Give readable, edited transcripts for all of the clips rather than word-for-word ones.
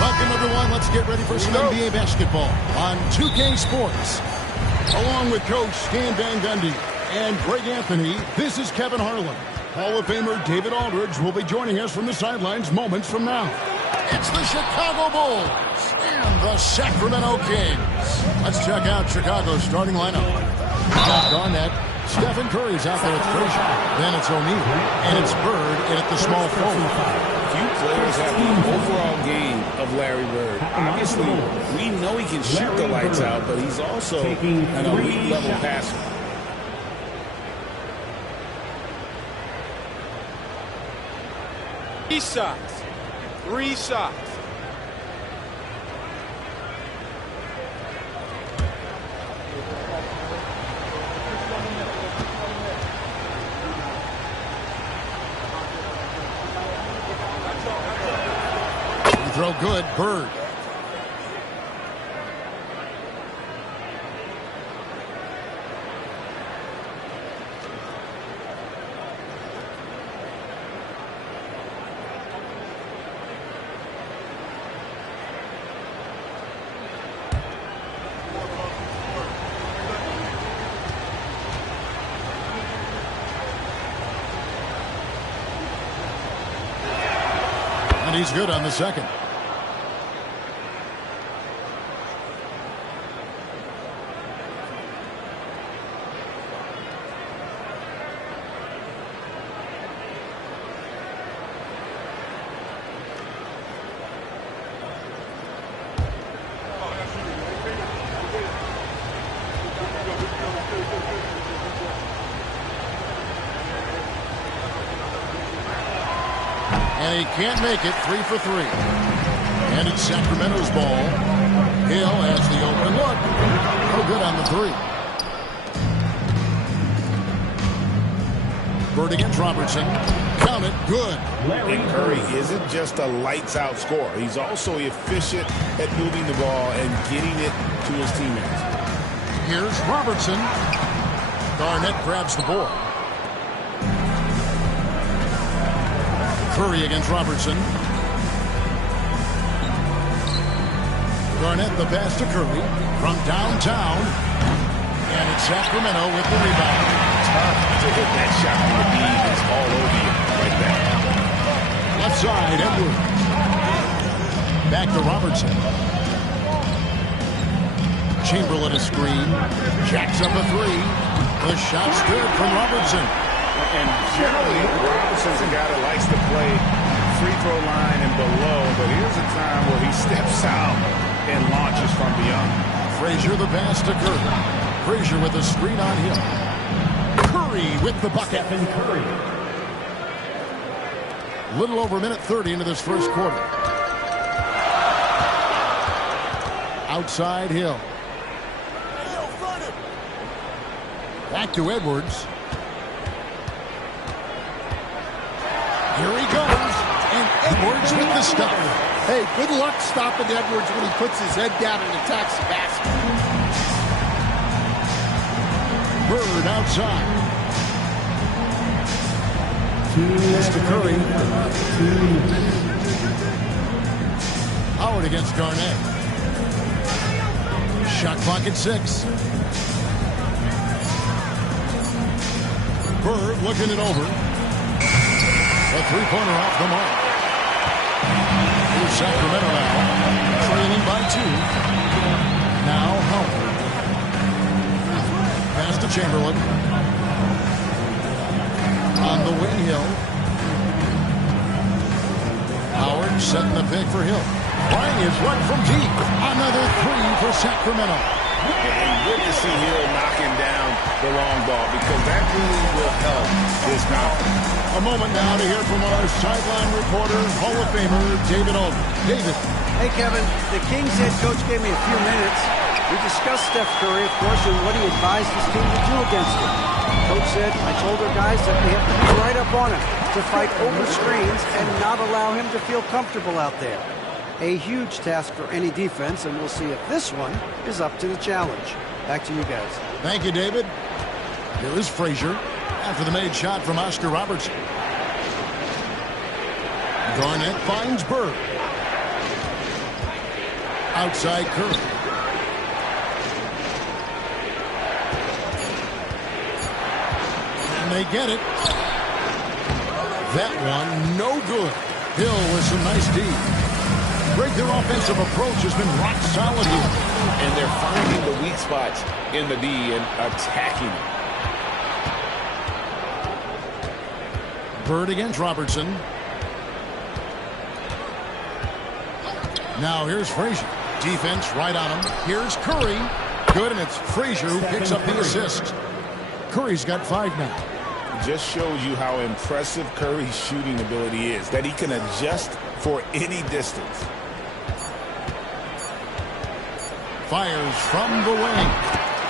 Welcome, everyone. Let's get ready for some NBA basketball on 2K Sports. Along with Coach Stan Van Gundy and Greg Anthony, this is Kevin Harlan. Hall of Famer David Aldridge will be joining us from the sidelines moments from now. It's the Chicago Bulls and the Sacramento Kings. Let's check out Chicago's starting lineup. Josh Garnett, Stephen Curry's out there at Frazier. Then it's O'Neal, and it's Bird in at the small forward. Few players have the overall game of Larry Bird. Obviously, we know he can shoot the lights out, but he's also an elite level passer. Three shots. Throw good, Bird. And he's good on the second. And he can't make it. 3 for 3. And it's Sacramento's ball. Hill has the open look. No good on the 3. Bird against Robertson. Count it. Good. And Curry isn't just a lights-out scorer. He's also efficient at moving the ball and getting it to his teammates. Here's Robertson. Garnett grabs the board. Curry against Robertson. Garnett the pass to Curry from downtown. And it's Sacramento with the rebound. Tough to hit that shot from the beam. It's all over you like that. Left side, Edwards. Back to Robertson. Chamberlain a screen. Jacks up a 3. The shot's good from Robertson. And generally, Robertson's a guy that likes to play free throw line and below, but here's a time where he steps out and launches from beyond. Frazier the pass to Curry. Frazier with a screen on him. Curry with the bucket. Stephen Curry. Little over a minute 30 into this first quarter. Outside Hill. Back to Edwards. Here he goes, and Edwards with the stop. Hey, good luck stopping Edwards when he puts his head down and attacks the basket. Bird outside. Mr. Curry. Howard against Garnett. Shot clock at 6. Bird looking it over. A three-pointer off the mark. Here's Sacramento now, trailing by 2. Now Howard. Pass to Chamberlain. On the wing, Hill. Howard setting the pick for Hill. Bryant is one from deep. Another 3 for Sacramento. And good to see Hill knocking down the long ball because that really will help his confidence. A moment now to hear from our sideline reporter, Hall of Famer, David Aldridge. David. Hey, Kevin. The Kings head coach gave me a few minutes. We discussed Steph Curry, of course, and what he advised his team to do against him. Coach said, I told our guys that we have to be right up on him to fight over screens and not allow him to feel comfortable out there. A huge task for any defense, and we'll see if this one is up to the challenge. Back to you guys. Thank you, David. Here is Frazier after the made shot from Oscar Robertson. Garnett finds Bird. Outside Curry. And they get it. That one, no good. Hill with some nice D. Their offensive approach has been rock solid here. And they're finding the weak spots in the D and attacking it. Bird against Robertson. Now here's Frazier. Defense right on him. Here's Curry. Good, and it's Frazier who picks up the assist. Curry's got 5 now. It just shows you how impressive Curry's shooting ability is, that he can adjust for any distance. Fires from the wing,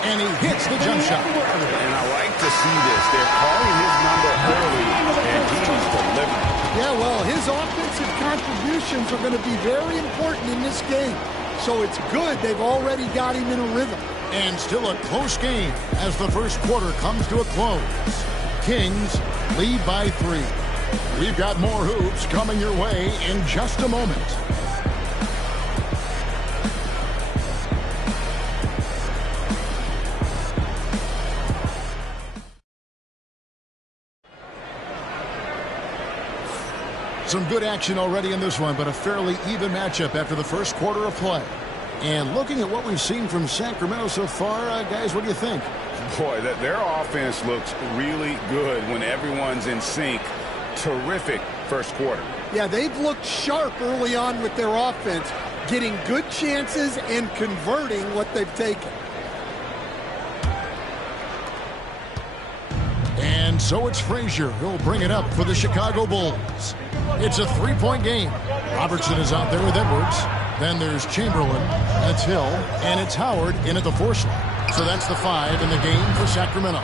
and he hits the jump shot. And I like to see this. They're calling his number early, and he's delivering. Yeah, well, his offensive contributions are going to be very important in this game. So it's good they've already got him in a rhythm. And still a close game as the first quarter comes to a close. Kings lead by 3. We've got more hoops coming your way in just a moment. Some good action already in this one, but a fairly even matchup after the first quarter of play. And looking at what we've seen from Sacramento so far, guys, what do you think? Boy, their offense looks really good when everyone's in sync. Terrific first quarter. Yeah, they've looked sharp early on with their offense, getting good chances and converting what they've taken. And so it's Frazier who'll bring it up for the Chicago Bulls. It's a three-point game. Robertson is out there with Edwards. Then there's Chamberlain. That's Hill. And it's Howard in at the 4 slot. So that's the 5 in the game for Sacramento.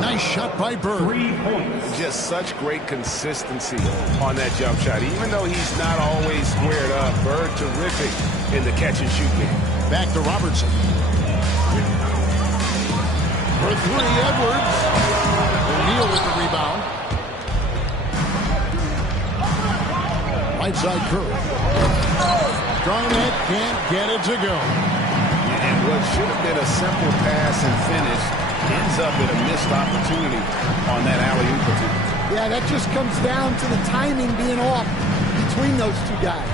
Nice shot by Bird. 3 points. Just such great consistency on that jump shot. Even though he's not always squared up, Bird terrific in the catch-and-shoot game. Back to Robertson. For 3, Edwards. O'Neal with the rebound. Right side Curry. Garnett can't get it to go. And what should have been a simple pass and finish ends up in a missed opportunity on that alley-oop attempt. Yeah, that just comes down to the timing being off between those two guys.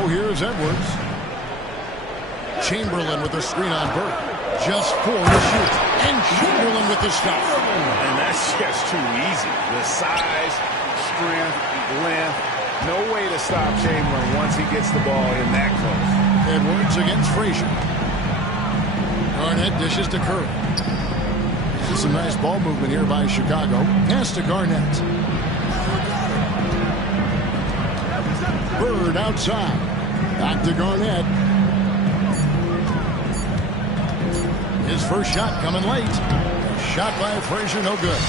Oh, here's Edwards. Chamberlain with the screen on Bird. Just 4 to shoot. And Chamberlain with the stop. And that's just too easy. The size, strength, length, no way to stop Chamberlain once he gets the ball in that close. Edwards against Frazier. Garnett dishes to Curry. This is some nice ball movement here by Chicago. Pass to Garnett. Bird outside. Back to Garnett. His first shot coming late. Shot by Frazier, no good.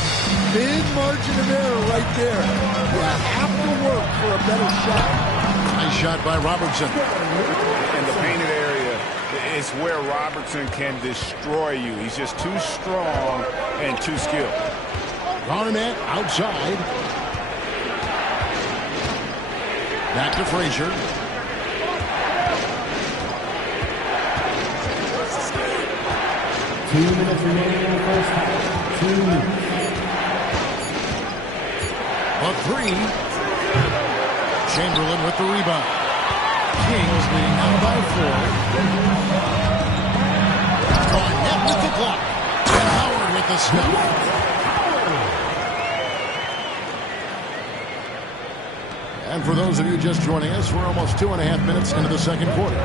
Big margin of error right there. You have to work for a better shot. Nice shot by Robertson. In the painted area is where Robertson can destroy you. He's just too strong and too skilled. Garnett outside. Back to Frazier. Two minutes remaining in the first half. 2 minutes. A 3. Chamberlain with the rebound. Kings leading now by 4. Garnett with the block. And Howard with the stuff. And for those of you just joining us, we're almost 2.5 minutes into the second quarter.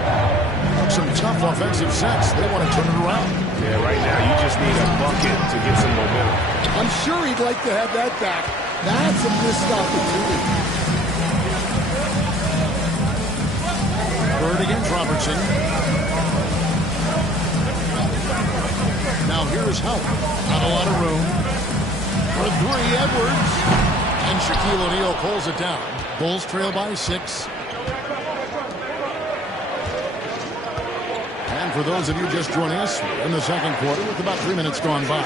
Some tough offensive sets. They want to turn it around. Yeah, right now you just need a bucket to get some momentum. I'm sure he'd like to have that back. That's a missed opportunity. Bird against Robertson. Now here's Howard. Not a lot of room. For 3, Edwards. And Shaquille O'Neal pulls it down. Bulls trail by 6. And for those of you just joining us, we're in the second quarter with about 3 minutes gone by.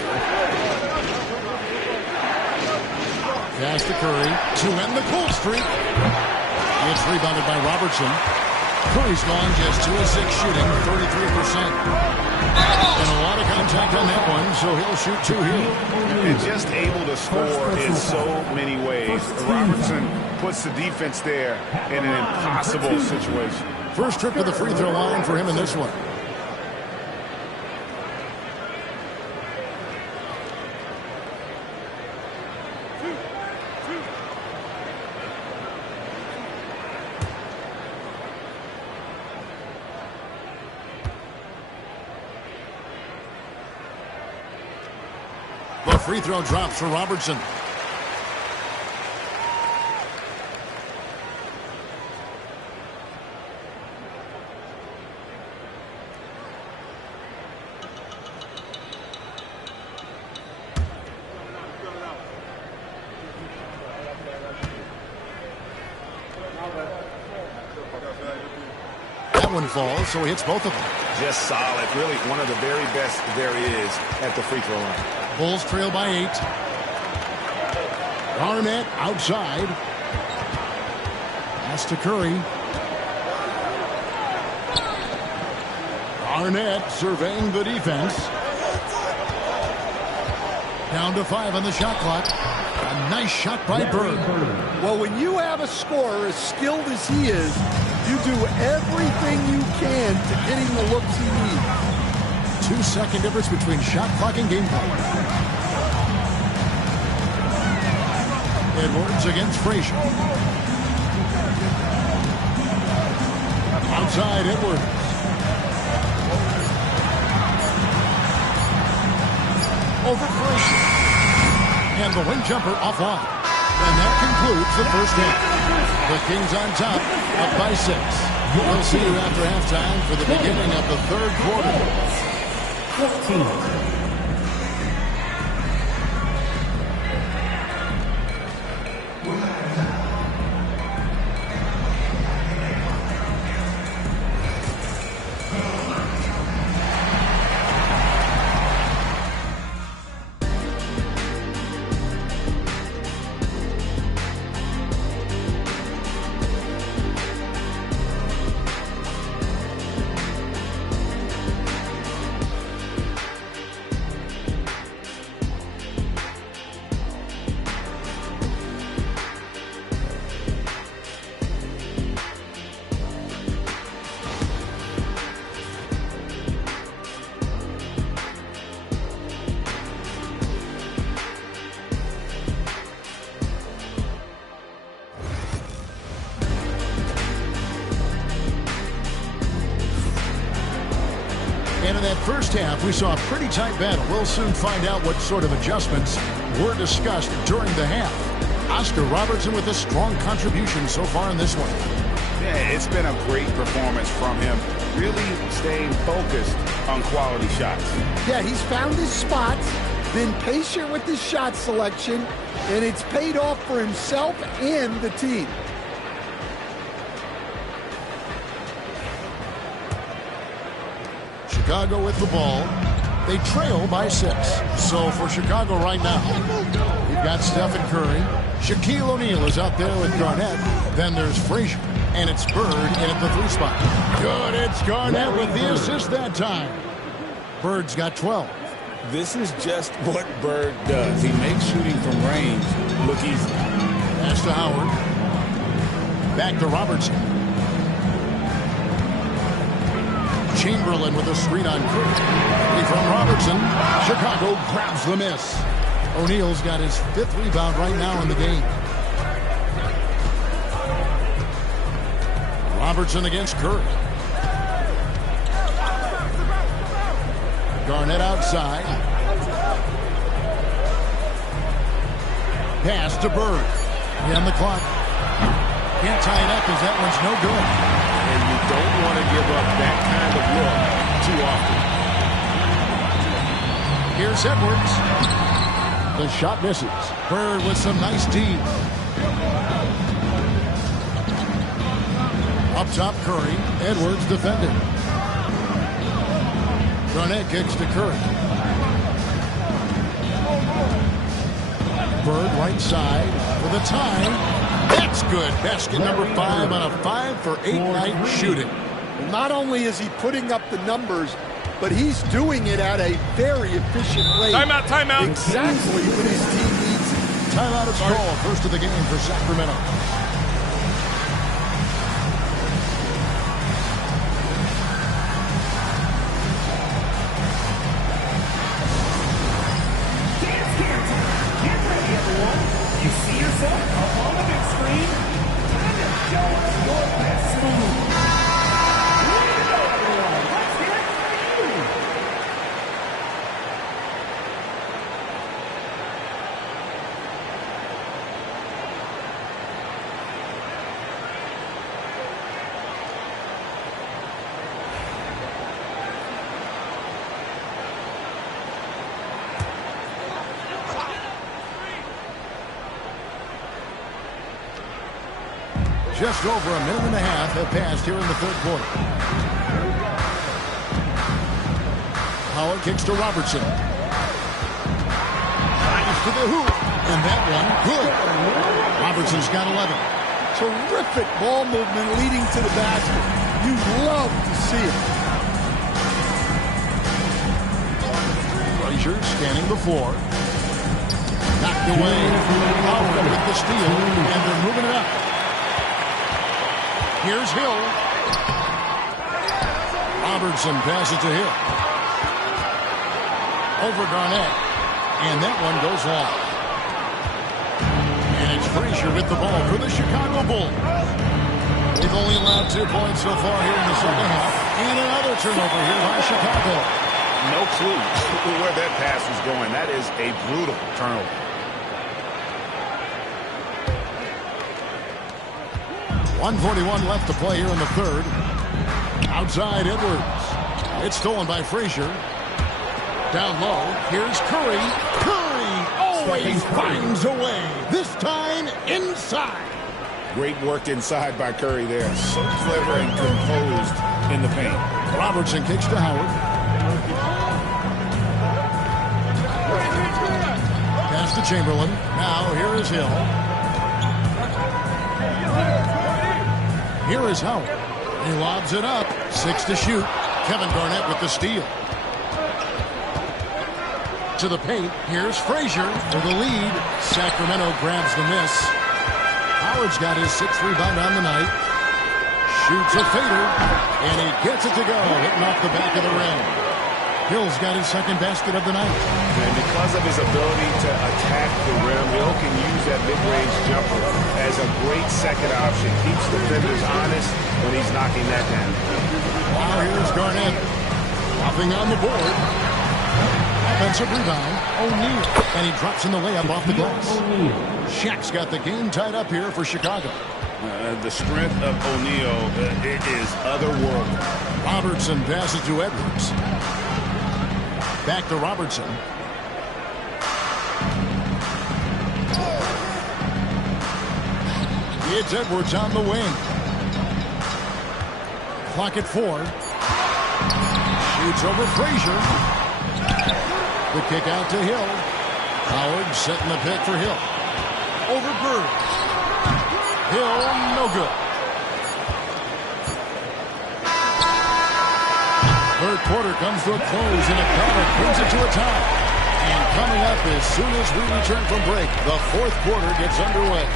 Pass to Curry to end the cold streak. It's rebounded by Robertson. Curry's gone just 2 of 6 shooting, 33%. And a lot of contact on that one, so he'll shoot 2 here. And just able to score in so many ways. Robertson puts the defense there in an impossible situation. First trip to the free throw line for him in this one. The free throw drops for Robertson. That one falls, so he hits both of them. Just solid. Really one of the very best there is at the free throw line. Bulls trail by 8. Garnett outside. Pass to Curry. Garnett surveying the defense. Down to 5 on the shot clock. A nice shot by Bird. Well, a scorer as skilled as he is, you do everything you can to get him the looks he needs. 2-second difference between shot clock and gameplay. Edwards against Frazier. Outside Edwards. Over Frazier. And the wing jumper offline. And that concludes the first half. The Kings on top, up by 6. We'll see you after halftime for the beginning of the third quarter. 15. And in that first half, we saw a pretty tight battle. We'll soon find out what sort of adjustments were discussed during the half. Oscar Robertson with a strong contribution so far in this one. Yeah, it's been a great performance from him. Really staying focused on quality shots. Yeah, he's found his spots, been patient with his shot selection, and it's paid off for himself and the team. Chicago with the ball. They trail by 6. So for Chicago right now, you've got Stephen Curry. Shaquille O'Neal is out there with Garnett. Then there's Frazier. And it's Bird in at the 3 spot. Good, it's Garnett with the assist that time. Bird's got 12. This is just what Bird does. He makes shooting from range look easy. Pass to Howard. Back to Robertson. Chamberlain with a screen on Curry. From Robertson. Chicago grabs the miss. O'Neal's got his 5th rebound right now in the game. Robertson against Curry. Garnett outside. Pass to Bird. And the clock. Can't tie it up as that one's no good. And you don't want to give up that kind of look too often. Here's Edwards. The shot misses. Bird with some nice D. Up top, Curry. Edwards defending. Garnett kicks to Curry. Bird right side for the tie. That's good. Basket number 5 on a 5-for-8 night shooting. Not only is he putting up the numbers, but he's doing it at a very efficient rate. Timeout, timeout. Exactly when his team needs it. Timeout is called. First of the game for Sacramento. You see yourself up on the big screen? Time to show us your best move. Way to go, everyone. Let's hear it for you. Just over a minute and a half have passed here in the third quarter. Howard kicks to Robertson. Drives to the hoop. And that one, good. Robertson's got 11. Terrific ball movement leading to the basket. You love to see it. Frazier scanning the floor. Knocked away. Howard with the steal. And they're moving it up. Here's Hill. Robertson passes to Hill. Over Garnett. And that one goes long. And it's Frazier with the ball for the Chicago Bulls. They've only allowed 2 points so far here in the second half. And another turnover here by Chicago. No clue where that pass was going. That is a brutal turnover. .141 left to play here in the third. Outside Edwards. It's stolen by Frazier. Down low. Here's Curry. Curry always finds a way. This time inside. Great work inside by Curry there. So clever and composed in the paint. Robertson kicks to Howard. Pass to Chamberlain. Now here is Hill. Here is Howard. He lobs it up. 6 to shoot. Kevin Garnett with the steal. To the paint. Here's Frazier for the lead. Sacramento grabs the miss. Howard's got his 6th rebound on the night. Shoots a fader. And he gets it to go. Hitting off the back of the rim. Hill's got his 2nd basket of the night. And because of his ability to attack the rim, Hill can use that mid-range jumper as a great second option. Keeps defenders honest when he's knocking that down. Wow, here's Garnett. Nothing on the board. Offensive rebound. O'Neal. And he drops in the layup off the glass. Shaq's got the game tied up here for Chicago. The strength of O'Neal, it is otherworldly. Robertson passes to Edwards. Back to Robertson. It's Edwards on the wing. Clock at 4. Shoots over Frazier. The kick out to Hill. Howard setting the pick for Hill. Over Bird. Hill, no good. Third quarter comes to a close, and O'Connor brings it to a tie. And coming up as soon as we return from break, the fourth quarter gets underway.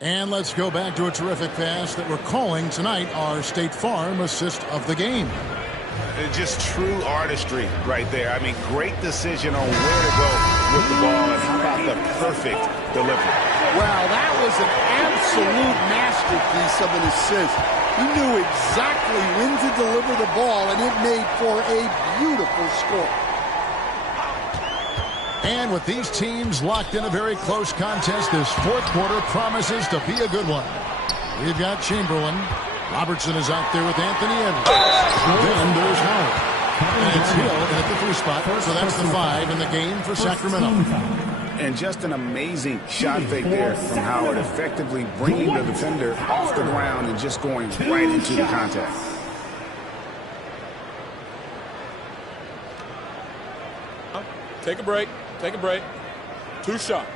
And let's go back to a terrific pass that we're calling tonight our State Farm assist of the game. Just true artistry right there. I mean, great decision on where to go with the ball, and how about the perfect delivery? Wow, that was an absolute masterpiece of an assist. He knew exactly when to deliver the ball, and it made for a beautiful score. And with these teams locked in a very close contest, this fourth quarter promises to be a good one. We've got Chamberlain. Robertson is out there with Anthony Edwards. Then there's Howard. And it's Hill at the 3 spot, so that's the 5 in the game for Sacramento. And just an amazing shot fake there from Howard, effectively bringing the defender off the ground and just going right into the contact. Take a break. Take a break. 2 shots.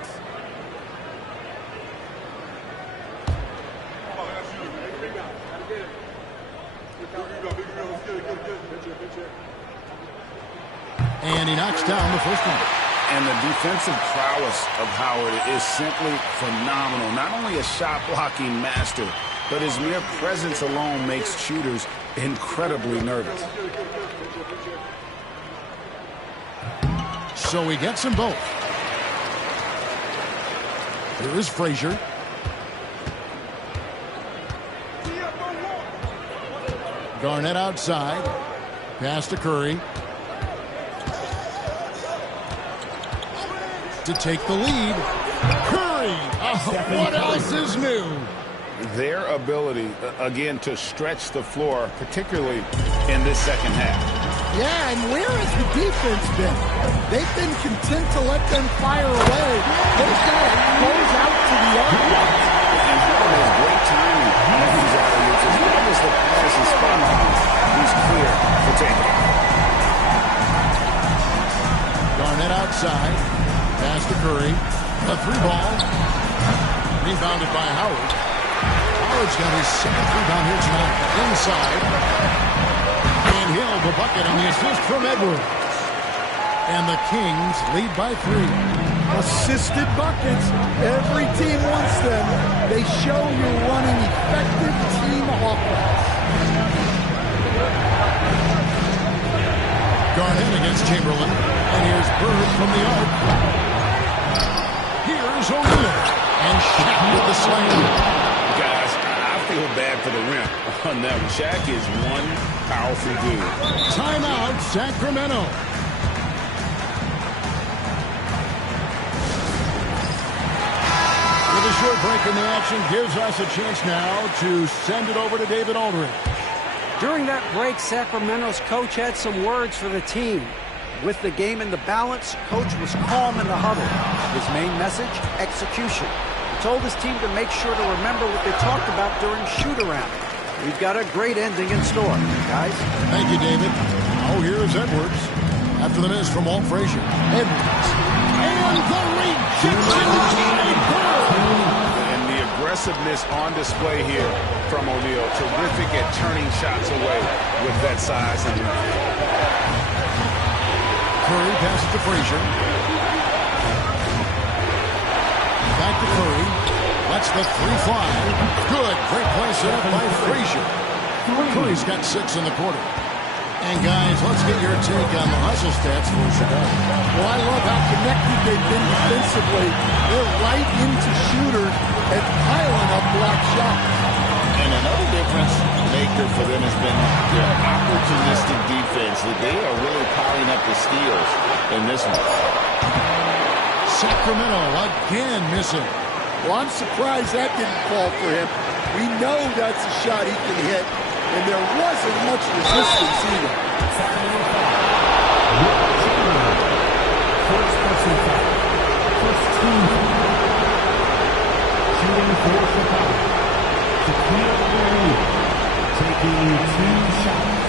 And he knocks down the first one. And the defensive prowess of Howard is simply phenomenal. Not only a shot blocking master, but his mere presence alone makes shooters incredibly nervous. So he gets them both. Here is Frazier. Garnett outside. Pass to Curry. To take the lead. Curry! What else is new? Their ability, again, to stretch the floor, particularly in this second half. Yeah, and where has the defense been? They've been content to let them fire away. Those guys close out to the other. And Howard has great timing on these alley-oops. As long as the pass is spot on, he's clear for takeoff. Garnett outside. Pass to Curry. A 3 ball. Rebounded by Howard. Lillard's got his seventh rebound here tonight. Inside. And Hill, the bucket on the assist from Edwards. And the Kings lead by 3. Assisted buckets. Every team wants them. They show you're running effective team offense. Garnett against Chamberlain. And here's Bird from the arc. Here's O'Neal. And Shaq with the slam. Guys, I feel bad for the rim on that one. Shaq is one powerful dude. Timeout, Sacramento. With a short break in the action gives us a chance now to send it over to David Aldridge. During that break, Sacramento's coach had some words for the team. With the game in the balance, coach was calm in the huddle. His main message, execution. He told his team to make sure to remember what they talked about during shoot-around. We've got a great ending in store, guys. Thank you, David. Oh, here's Edwards. After the miss from Walt Frazier. Edwards. And the rejection by Bird. And the aggressiveness on display here from O'Neal. Terrific at turning shots away with that size and length. Curry passes to Frazier. Back to Curry. Lets the 3 fly. Good. Great play set up by Frazier. Curry's got 6 in the quarter. And guys, let's get your take on the hustle stats for Chicago. Well, I love how connected they've been defensively. They're right into shooters and piling up block shots. And another difference maker for them has been their opportunistic defense. They are really piling up the steals in this one. Sacramento again missing. Well, I'm surprised that didn't fall for him. We know that's a shot he can hit, and there wasn't much resistance either. First person foul. First team foul. Shooting for Chicago. Shaquille O'Neal taking 2 shots.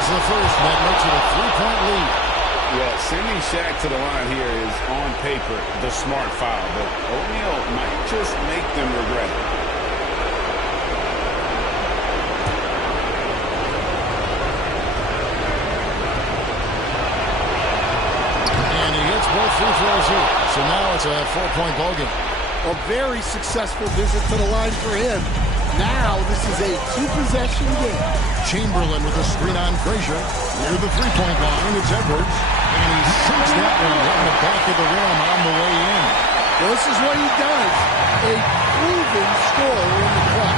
The first, that makes it a 3-point lead. Well, sending Shaq to the line here is on paper the smart foul, but O'Neal might just make them regret it. And he hits both free throws here. So now it's a 4-point ball game. A very successful visit to the line for him. Now this is a 2-possession game. Chamberlain with a screen on Frazier. Near the 3-point line, it's Edwards. And he sinks that one on the back of the rim on the way in. Well, this is what he does. A proven scorer in the club.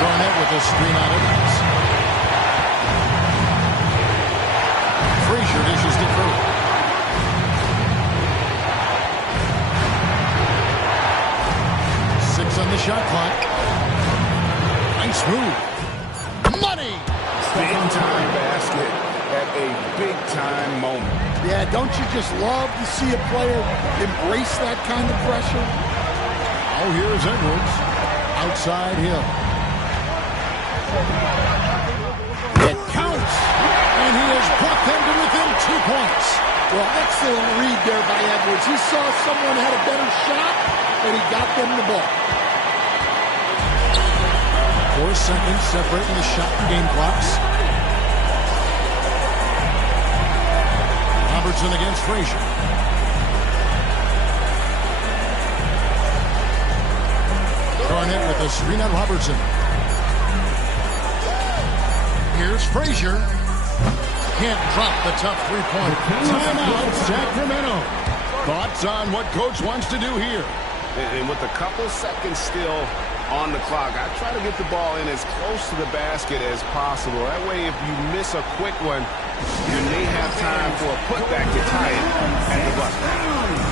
Garnett with a screen on Edwards. Frazier dishes to Curry. Six on the shot clock. Nice move. Money! Big-time basket at a big-time moment. Yeah, don't you just love to see a player embrace that kind of pressure? Oh, here's Edwards. Outside Hill. It counts! And he has brought them to within 2 points. Well, excellent read there by Edwards. He saw someone had a better shot, and he got them the ball. 4 seconds separating the shot and game clocks. Robertson against Frazier. Garnett with a screen on Robertson. Here's Frazier. Can't drop the tough 3-point. Timeout, Sacramento. Thoughts on what coach wants to do here? And with a couple seconds still on the clock, I try to get the ball in as close to the basket as possible. That way, if you miss a quick one, you may have time for a putback to tie it at the buzzer.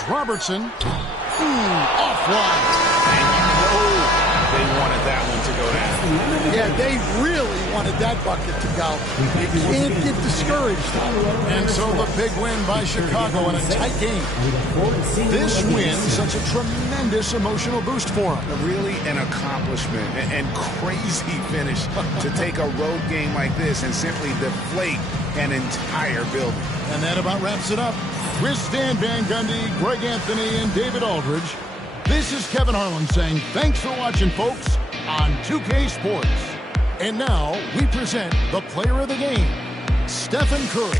Here's Robertson. Offline. They wanted that one to go down. Yeah, they really wanted that bucket to go. You can't get discouraged. And so the big win by Chicago in a tight game. This win such a tremendous emotional boost for them. Really an accomplishment and crazy finish to take a road game like this and simply deflate an entire building. And that about wraps it up. With Stan Van Gundy, Greg Anthony, and David Aldridge, this is Kevin Harlan saying thanks for watching, folks, on 2K Sports. And now we present the player of the game, Stephen Curry.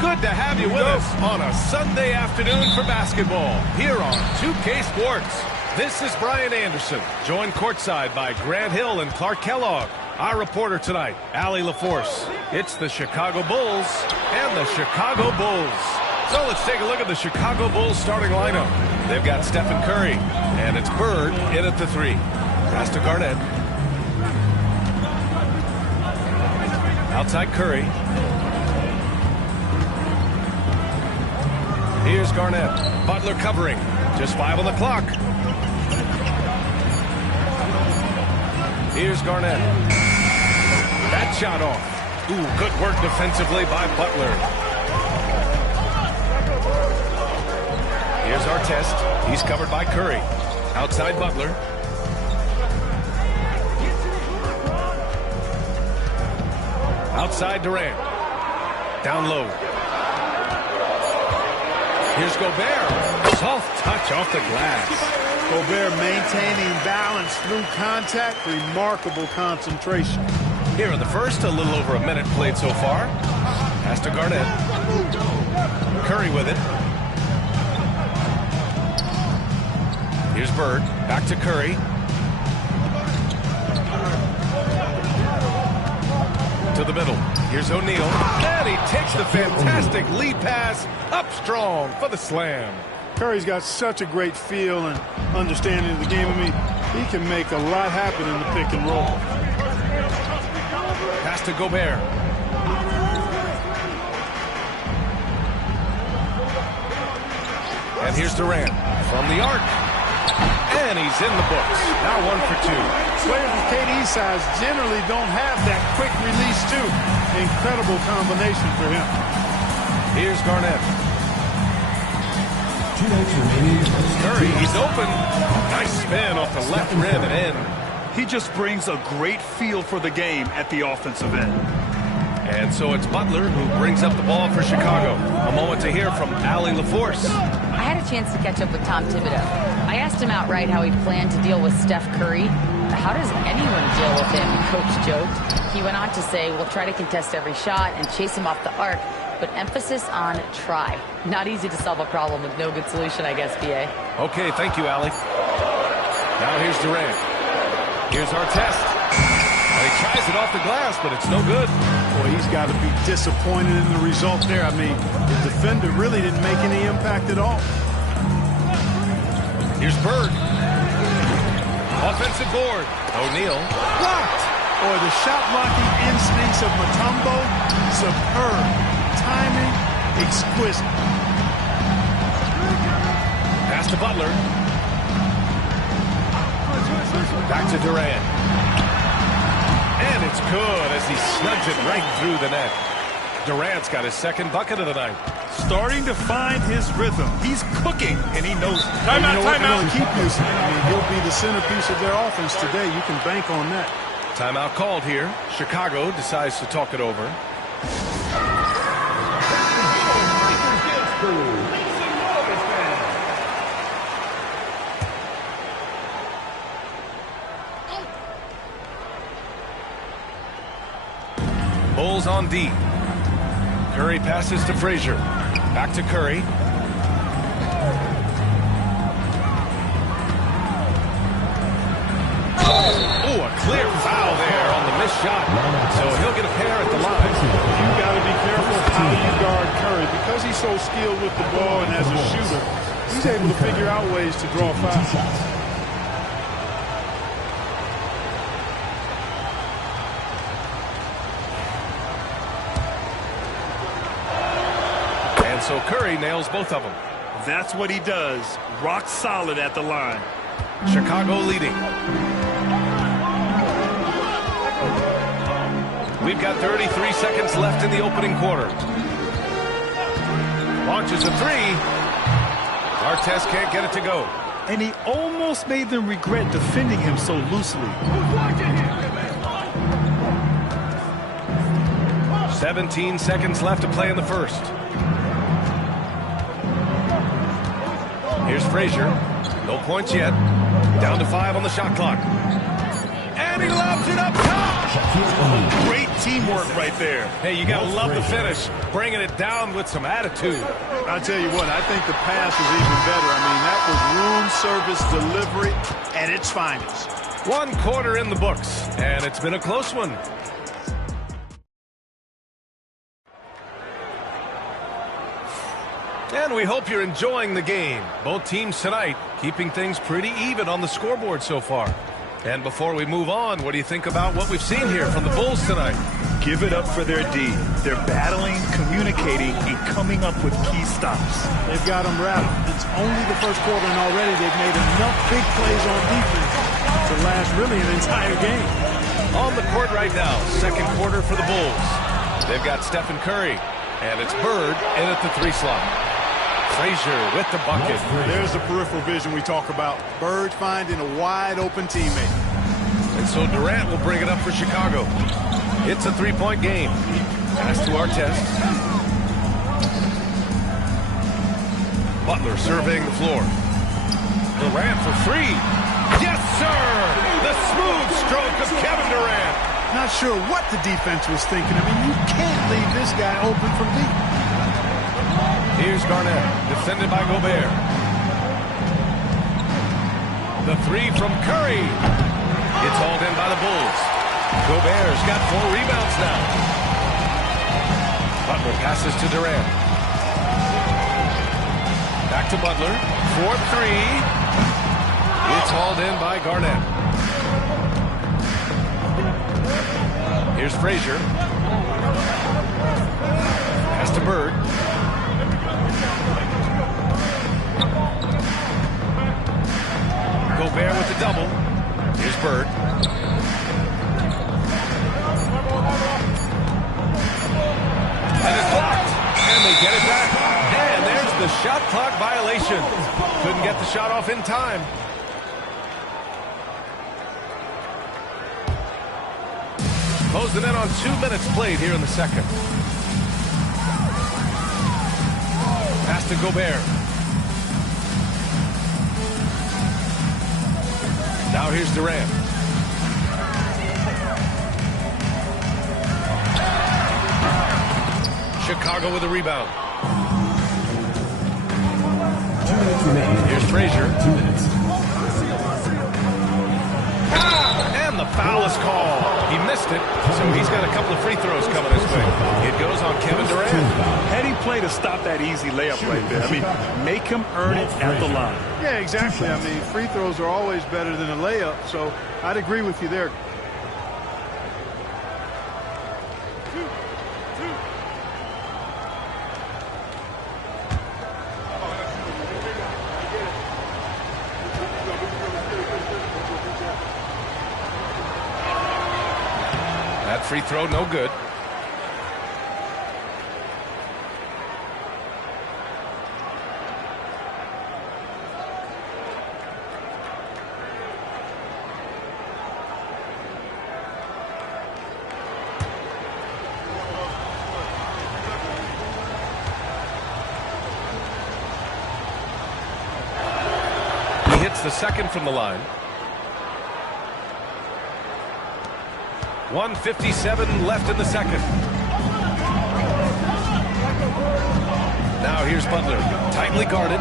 Good to have you with us on a Sunday afternoon for basketball here on 2K Sports. This is Brian Anderson, joined courtside by Grant Hill and Clark Kellogg. Our reporter tonight, Allie LaForce. It's the Chicago Bulls and the Chicago Bulls. So let's take a look at the Chicago Bulls starting lineup. They've got Stephen Curry, and it's Bird in at the 3. Pass to Garnett. Outside Curry. Here's Garnett. Butler covering. Just 5 on the clock. Here's Garnett. That shot off. Ooh, good work defensively by Butler. Here's Artest. He's covered by Curry. Outside Butler. Outside Durant. Down low. Here's Gobert. Soft touch off the glass. Gobert maintaining balance through contact. Remarkable concentration. Here in the first, a little over a minute played so far. Pass to Garnett. Curry with it. Here's Bird. Back to Curry. To the middle. Here's O'Neal. And he takes the fantastic lead pass up strong for the slam. Curry's got such a great feel and understanding of the game. I mean, he can make a lot happen in the pick and roll. Pass to Gobert. And here's Durant from the arc. And he's in the books. Now 1 for 2. Players with KD's size generally don't have that quick release, too. Incredible combination for him. Here's Garnett. Curry, he's open. Nice spin off the left rim and in. He just brings a great feel for the game at the offensive end. And so it's Butler who brings up the ball for Chicago. A moment to hear from Allie LaForce. I had a chance to catch up with Tom Thibodeau. I asked him outright how he planned to deal with Steph Curry. How does anyone deal with him? Coach joked. He went on to say, we'll try to contest every shot and chase him off the arc, but emphasis on try. Not easy to solve a problem with no good solution, I guess, B.A. Okay, thank you, Allie. Now here's Durant. Here's Artest. And he tries it off the glass, but it's no good. Boy, he's got to be disappointed in the result there. I mean, the defender really didn't make any impact at all. Here's Bird. Offensive board. O'Neal. Blocked. Boy, the shot blocking instincts of Mutombo, superb. Timing, exquisite. Pass to Butler. Back to Durant. And it's good as he snugs it right through the net. Durant's got his second bucket of the night. Starting to find his rhythm. He's cooking, and he knows it. Timeout, timeout. Keep using it. I mean, he'll be the centerpiece of their offense today. You can bank on that. Timeout called here. Chicago decides to talk it over. Bulls on D. Curry passes to Frazier. Back to Curry. Oh, a clear foul there on the missed shot. So he'll get a pair at the line. You got to be careful how you guard Curry. Because he's so skilled with the ball and as a shooter, he's able to figure out ways to draw fouls. So Curry nails both of them. That's what he does. Rock solid at the line. Chicago leading. We've got 33 seconds left in the opening quarter. Launches a three. Artest can't get it to go. And he almost made them regret defending him so loosely. 17 seconds left to play in the first. Here's Frazier. No points yet. Down to 5 on the shot clock. And he lobs it up top. Great teamwork right there. Hey, you got to love the finish. Bringing it down with some attitude. I'll tell you what, I think the pass was even better. I mean, that was room service delivery at its finest. 1 quarter in the books, and it's been a close one. And we hope you're enjoying the game. Both teams tonight keeping things pretty even on the scoreboard so far. And before we move on, what do you think about what we've seen here from the Bulls tonight? Give it up for their D. They're battling, communicating, and coming up with key stops. They've got them rattled. It's only the first quarter, and already they've made enough big plays on defense to last really an entire game. On the court right now, second quarter for the Bulls. They've got Stephen Curry, and it's Bird in at the 3 slot. Frazier with the bucket. There's the peripheral vision we talk about. Bird finding a wide-open teammate. And so Durant will bring it up for Chicago. It's a 3-point game. Pass to Artest. Butler surveying the floor. Durant for 3. Yes, sir! The smooth stroke of Kevin Durant. Not sure what the defense was thinking. I mean, you can't leave this guy open from deep. Here's Garnett, defended by Gobert. The 3 from Curry. It's hauled in by the Bulls. Gobert's got 4 rebounds now. Butler passes to Durant. Back to Butler. 4-3. It's hauled in by Garnett. Here's Frazier. Pass to Bird. Gobert with the double. Here's Bird. And it's blocked. And they get it back. And there's the shot clock violation. Couldn't get the shot off in time. Closing in on 2 minutes played here in the second. Pass to Gobert. Now here's Durant. Chicago with a rebound. 2 minutes remaining. Here's Frazier. 2 minutes. And the foul is called. He missed it, so he's got a couple of free throws coming his way. It goes on Kevin Durant. Heady play to stop that easy layup right there. I mean, make him earn it at the line. Yeah, exactly. I mean, free throws are always better than a layup, so I'd agree with you there. free throw, no good. The second from the line. 1:57 left in the second. Now here's Butler, tightly guarded.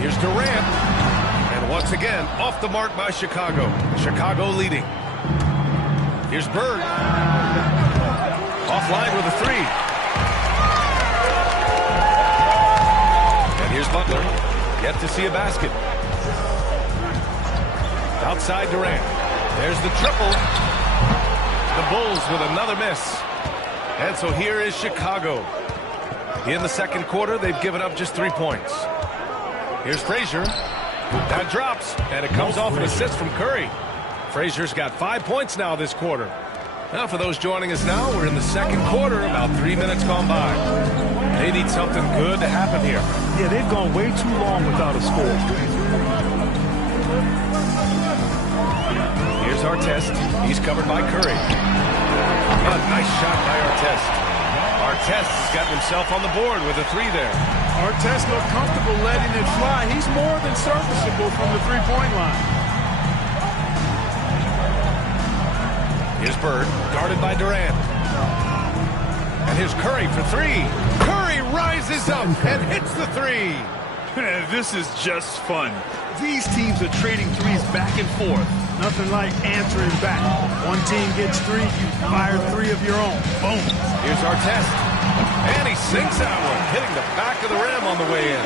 Here's Durant. And once again, off the mark by Chicago. Chicago leading. Here's Bird. Offline with a three. Here's Butler, yet to see a basket. Outside Durant. There's the triple. The Bulls with another miss. And so here is Chicago. In the second quarter, they've given up just 3 points. Here's Frazier. That drops, and it comes off an assist from Curry. Frazier's got 5 points now this quarter. Now for those joining us now, we're in the second quarter, about 3 minutes gone by. They need something good to happen here. Yeah, they've gone way too long without a score. Here's Artest. He's covered by Curry. A nice shot by Artest. Artest has gotten himself on the board with a three there. Artest looked comfortable letting it fly. He's more than serviceable from the three-point line. Here's Bird, guarded by Durant. And here's Curry for three. Curry rises up and hits the three. This is just fun. These teams are trading threes back and forth. Nothing like answering back. One team gets three, you fire three of your own. Boom. Here's Artest. And he sinks that one, hitting the back of the rim on the way in.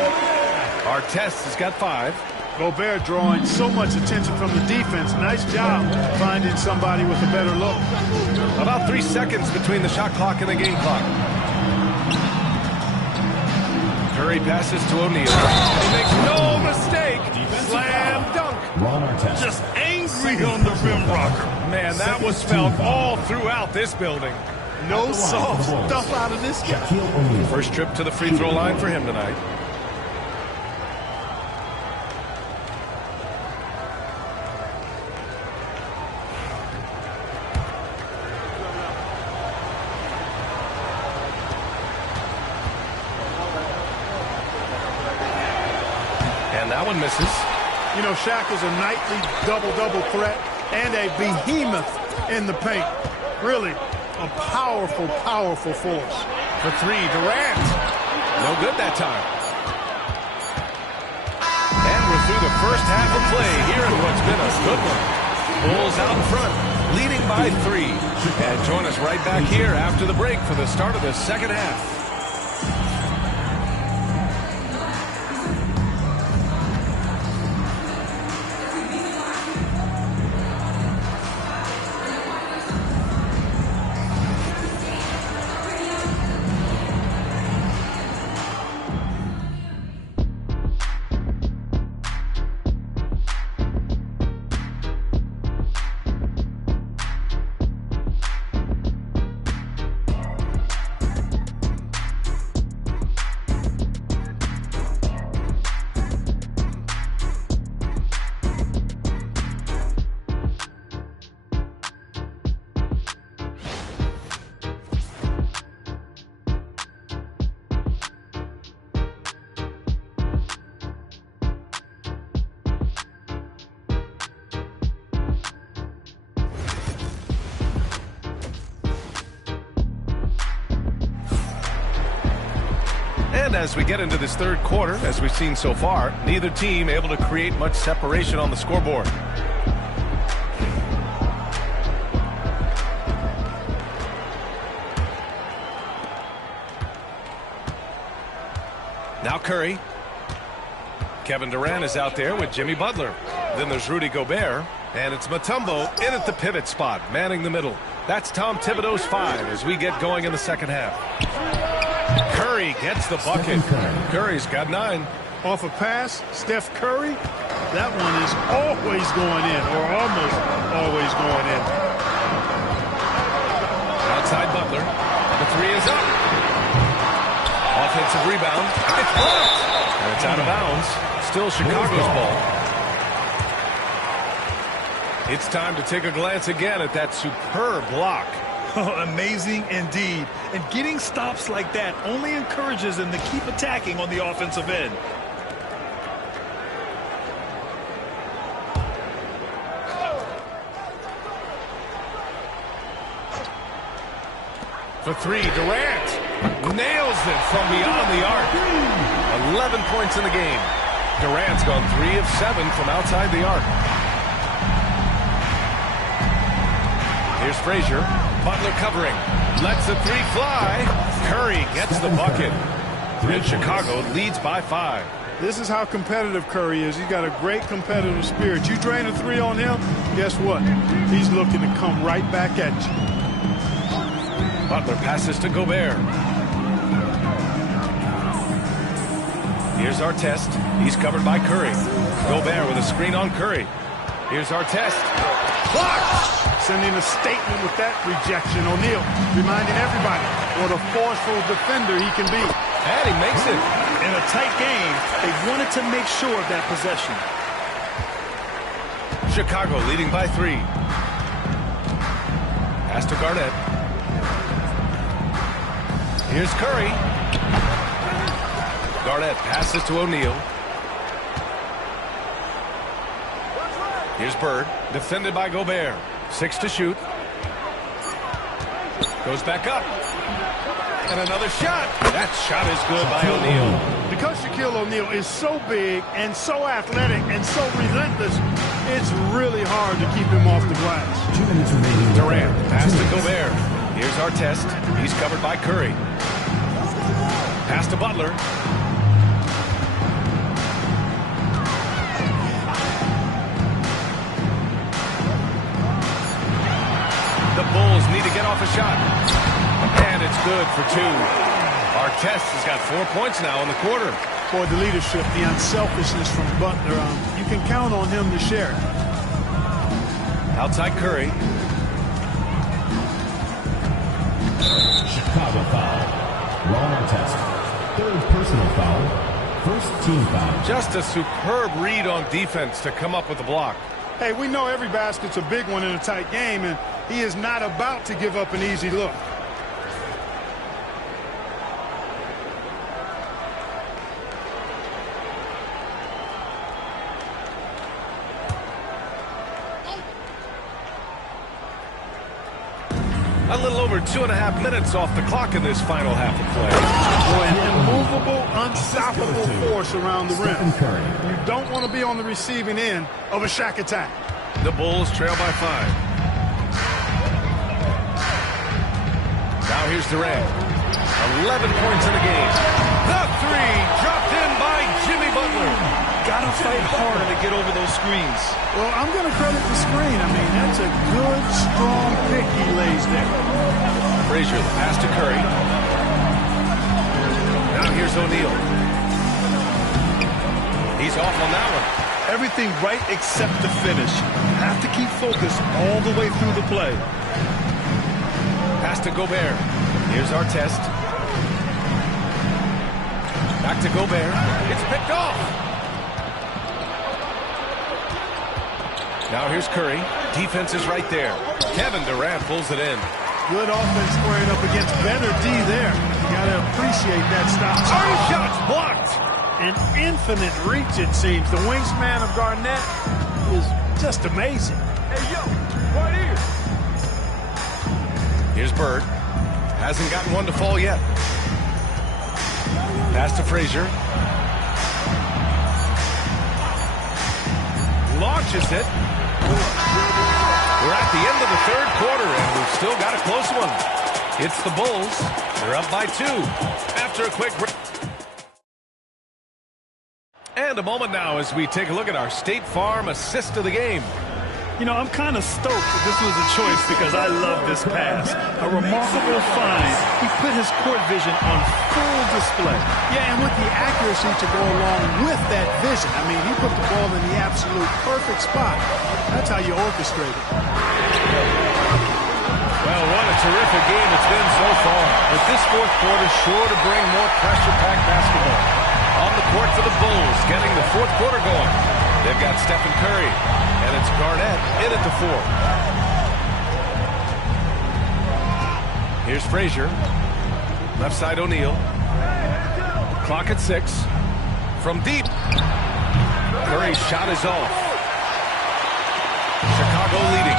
Artest has got 5. Gobert drawing so much attention from the defense. Nice job finding somebody with a better look. About 3 seconds between the shot clock and the game clock. Curry passes to O'Neal. He makes no mistake. Slam dunk. Just angry on the rim rocker. Man, that was felt all throughout this building. No soft stuff out of this guy. First trip to the free throw line for him tonight. And that one misses. You know, Shaq is a nightly double-double threat and a behemoth in the paint. Really a powerful, powerful force. For three, Durant. No good that time. And we're through the first half of play here in what's been a good one. Bulls out in front, leading by 3. And join us right back here after the break for the start of the second half. And as we get into this third quarter, as we've seen so far, neither team able to create much separation on the scoreboard. Now Curry. Kevin Durant is out there with Jimmy Butler. Then there's Rudy Gobert. And it's Mutombo in at the pivot spot, manning the middle. That's Tom Thibodeau's 5 as we get going in the second half. Curry gets the bucket. Curry's got 9. Off a pass, Steph Curry, that one is always going in, or almost always going in. Outside Butler. The three is up. Offensive rebound. It's blocked. And it's out of bounds. Still Chicago's ball. It's time to take a glance again at that superb block. Oh, amazing indeed. And getting stops like that only encourages them to keep attacking on the offensive end. For three, Durant nails it from beyond the arc. 11 points in the game. Durant's gone 3 of 7 from outside the arc. Here's Frazier. Butler covering. Lets the three fly. Curry gets the bucket. And Chicago leads by 5. This is how competitive Curry is. He's got a great competitive spirit. You drain a three on him, guess what? He's looking to come right back at you. Butler passes to Gobert. Here's Artest. He's covered by Curry. Gobert with a screen on Curry. Here's Artest. Blocked! Sending a statement with that rejection. O'Neal reminding everybody what a forceful defender he can be. And he makes it. In a tight game, they wanted to make sure of that possession. Chicago leading by 3. Pass to Garnett. Here's Curry. Garnett passes to O'Neal. Here's Bird, defended by Gobert. 6 to shoot. Goes back up. And another shot. That shot is good by O'Neal. Because Shaquille O'Neal is so big and so athletic and so relentless, it's really hard to keep him off the glass. 2 minutes remaining. Durant, pass to Gobert. Here's Artest. He's covered by Curry. Pass to Butler. The Bulls need to get off a shot. And it's good for 2. Artest has got 4 points now in the quarter. For the leadership, the unselfishness from Butler, you can count on him to share it. Outside Curry. Chicago foul. Wrong Artest. 3rd personal foul. 1st team foul. Just a superb read on defense to come up with the block. Hey, we know every basket's a big one in a tight game, and he is not about to give up an easy look. A little over 2.5 minutes off the clock in this final half of play. Boy, an immovable, unstoppable force around the rim. You don't want to be on the receiving end of a Shaq attack. The Bulls trail by 5. Now here's Durant. 11 points in the game. The three dropped in by Jimmy Butler. Gotta fight harder to get over those screens. Well, I'm going to credit the screen. I mean, that's a good, strong pick he lays there. Frazier, the pass to Curry. Now here's O'Neal. He's off on that one. Everything right except the finish. Have to keep focused all the way through the play. Pass to Gobert. Here's Artest. Back to Gobert. It's picked off. Now here's Curry. Defense is right there. Kevin Durant pulls it in. Good offense squaring up against better D there. You got to appreciate that stop. 3 shots blocked. An infinite reach, it seems. The wingspan of Garnett is just amazing. Hey, yo, right here. Here's Bird. Hasn't gotten one to fall yet. Pass to Frazier. Launches it. We're at the end of the 3rd quarter, and we've still got a close one. It's the Bulls. They're up by 2 after a quick break. And a moment now as we take a look at our State Farm assist of the game. You know, I'm kind of stoked that this was a choice because I love this pass. A remarkable find. He put his court vision on full display. Yeah, and with the accuracy to go along with that vision. I mean, he put the ball in the absolute perfect spot. That's how you orchestrate it. Well, what a terrific game it's been so far. But this fourth quarter sure to bring more pressure-packed basketball. On the court for the Bulls, getting the fourth quarter going. They've got Stephen Curry, and it's Garnett in at the 4. Here's Frazier. Left side O'Neal. Clock at 6. From deep. Curry's shot is off. Chicago leading.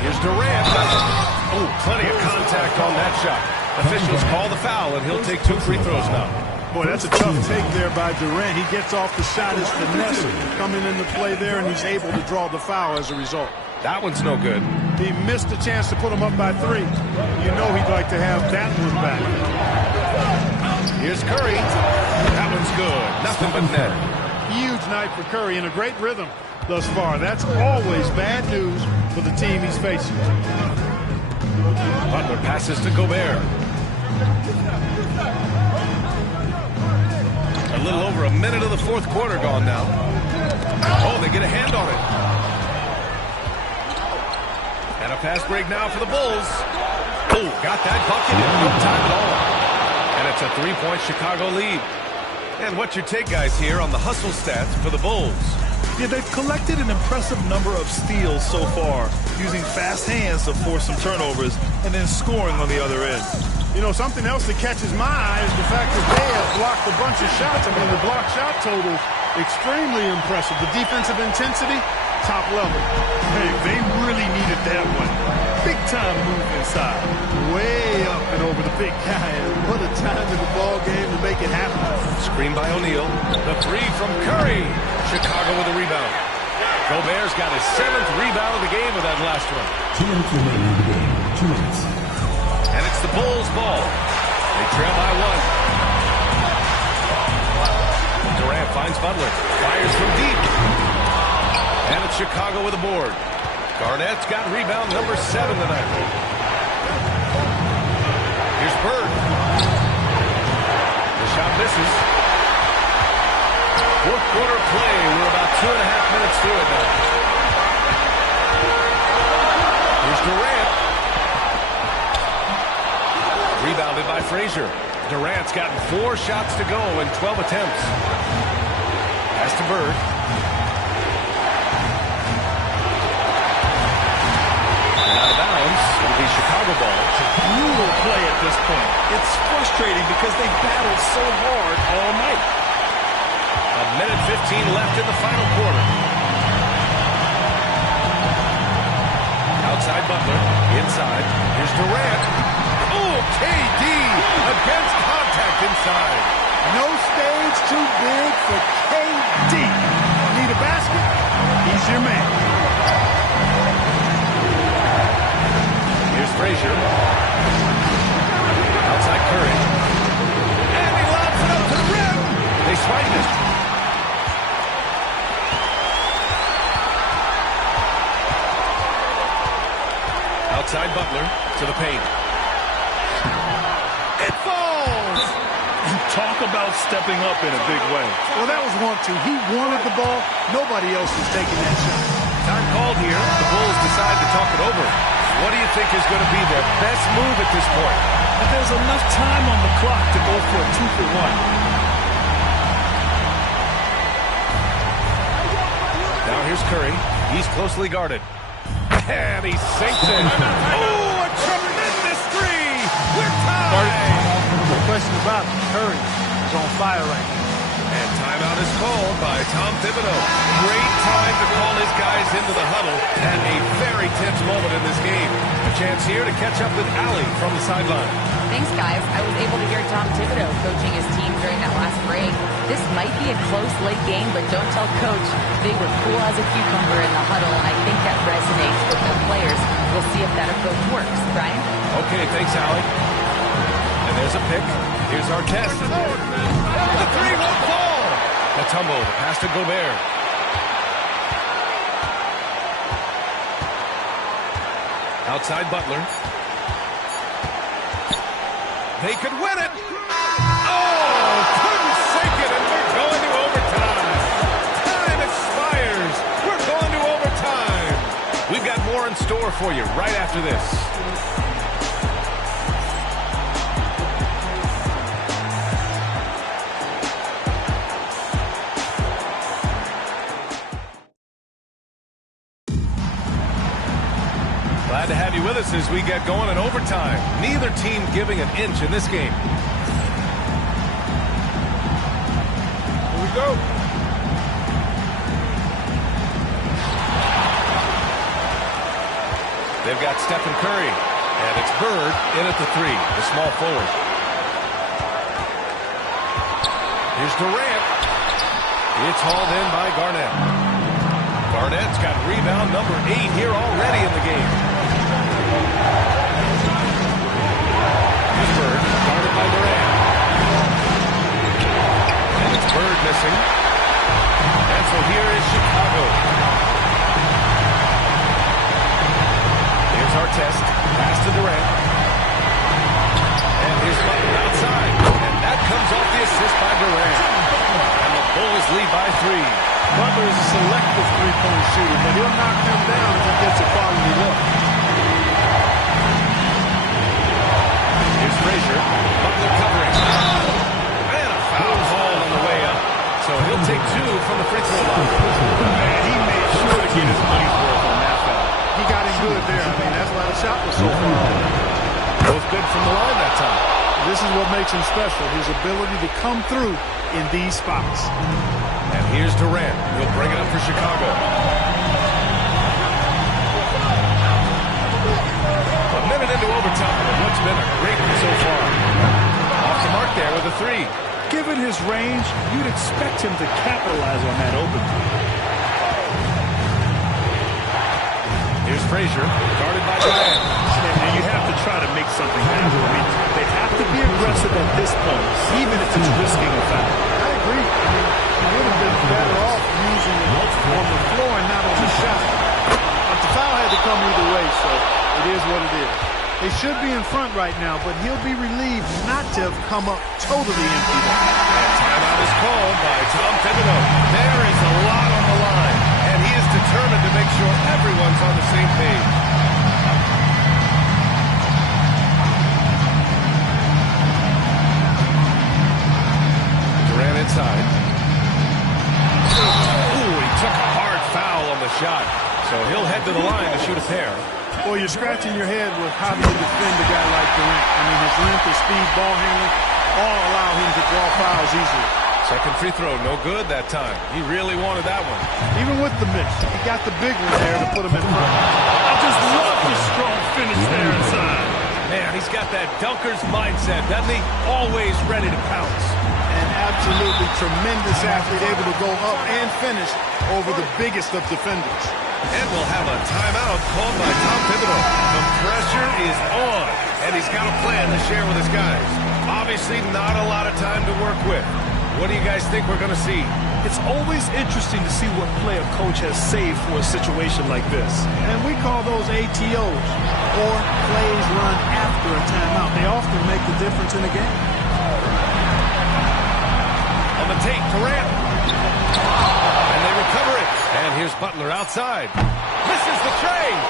Here's Durant. Oh, plenty of contact on that shot. Officials call the foul, and he'll take 2 free throws now. Boy, that's a tough take there by Durant. He gets off the shot. His finesse coming into play there, and he's able to draw the foul as a result. That one's no good. He missed a chance to put him up by 3. You know he'd like to have that one back. Here's Curry. That one's good. Nothing but net. Huge night for Curry and a great rhythm thus far. That's always bad news for the team he's facing. Butler passes to Gobert. A little over a minute of the fourth quarter gone now. Oh, they get a hand on it. And a fast break now for the Bulls. Oh, got that bucket in no time at all. And it's a 3-point Chicago lead. And what's your take, guys, here on the hustle stats for the Bulls? Yeah, they've collected an impressive number of steals so far, using fast hands to force some turnovers and then scoring on the other end. You know, something else that catches my eye is the fact that they have blocked a bunch of shots. I mean, the block shot total, extremely impressive. The defensive intensity, top level. Hey, they really needed that one. Big time move inside. Way up and over the big guy. And what a time in the ball game to make it happen. Screen by O'Neal. The 3 from Curry. Chicago with a rebound. Gobert's got his 7th rebound of the game with that last one. 2 minutes remaining in the game. 2 minutes. And it's the Bulls' ball. They trail by 1. Durant finds Butler. Fires from deep. And it's Chicago with a board. Garnett's got rebound number 7 tonight. Here's Bird. The shot misses. Fourth quarter play. We're about 2.5 minutes through it now. Here's Durant. Rebounded by Frazier. Durant's gotten 4 shots to go in 12 attempts. Pass to Bird. Out of bounds. It'll be Chicago ball. Brutal play at this point. It's frustrating because they battled so hard all night. A minute 15 left in the final quarter. Outside Butler. Inside. Here's Durant. Oh, KD against contact inside. No stage too big for KD. Need a basket? He's your man. Here's Frazier. Outside Curry. And he lobs it up to the rim. They swipe it. Outside Butler to the paint. It falls! Talk about stepping up in a big way. Well, that was 1-2. He wanted the ball. Nobody else was taking that shot. Time called here. The Bulls decide to talk it over. What do you think is going to be their best move at this point? But there's enough time on the clock to go for a 2-for-1. Now here's Curry. He's closely guarded. And he sinks it. Oh, a tremendous 3. We're tied. No question about it. Curry is on fire right now. And timeout is called by Tom Thibodeau. Great time to call his guys into the huddle at a very tense moment in this game. A chance here to catch up with Allie from the sideline. Thanks, guys. I was able to hear Tom Thibodeau coaching his team during that last break. This might be a close late game, but don't tell Coach. They were cool as a cucumber in the huddle, and I think that resonates with their players. We'll see if that approach works. Brian? Okay, thanks, Allie. And there's a pick. Here's Artest. The 3 won't fall. Mutombo, the pass to Gobert. Outside Butler. They could win it. Oh, couldn't sink it, and we're going to overtime. Time expires. We're going to overtime. We've got more in store for you right after this. Glad to have you with us as we get going in overtime. Neither team giving an inch in this game. Here we go. They've got Stephen Curry, and it's Bird in at the 3, the small forward. Here's Durant. It's hauled in by Garnett. Garnett's got rebound number 8 here already in the game. Here's Bird, guarded by Durant. And it's Bird missing. And so here is Chicago. Here's Artest, pass to Durant. And here's Butler outside. And that comes off the assist by Durant. And the Bulls lead by 3. Butler is a selective three-point shooter, but he'll knock them down if he gets a quality look. Here's Frazier. Butler covering. And a foul call on the way up. So he'll take 2 from the free throw line. Man, he made sure to get his money's worth on that foul. He got him good there. I mean, that's why the shot was so far. Both good from the line that time. This is what makes him special, his ability to come through in these spots. And here's Durant. He'll bring it up for Chicago. A minute into overtime, and what's been a great one so far. Off the mark there with a 3. Given his range, you'd expect him to capitalize on that open three. Here's Frazier, guarded by Durant. And you have to try to make something happen. I mean, they have to be aggressive at this point, even if it's risking a foul. I agree. I mean, he would have been better off using it on the floor and not on the shot. But the foul had to come either way, so it is what it is. They should be in front right now, but he'll be relieved not to have come up totally empty. And timeout is called by Tom Thibodeau. There is a lot on the line, and he is determined to make sure everyone's on the same page. Durant inside. Ooh, he took a hard foul on the shot. So he'll head to the line to shoot a pair. Well, you're scratching your head with how do you defend a guy like Durant. I mean, his length, his speed, ball handling, all allow him to draw fouls easily. Second free throw, no good that time. He really wanted that one. Even with the miss, he got the big one there to put him in front. I just love the strong finish there inside. Man, he's got that dunker's mindset, doesn't he? Always ready to pounce. An absolutely tremendous athlete, able to go up and finish over the biggest of defenders. And we'll have a timeout called by Tom Thibodeau. The pressure is on, and he's got a plan to share with his guys. Obviously, not a lot of time to work with. What do you guys think we're going to see? It's always interesting to see what play a coach has saved for a situation like this. And we call those ATOs, or plays run after a timeout. They often make the difference in a game. On the take, Durant. And they recover it. And here's Butler outside. Misses the trade.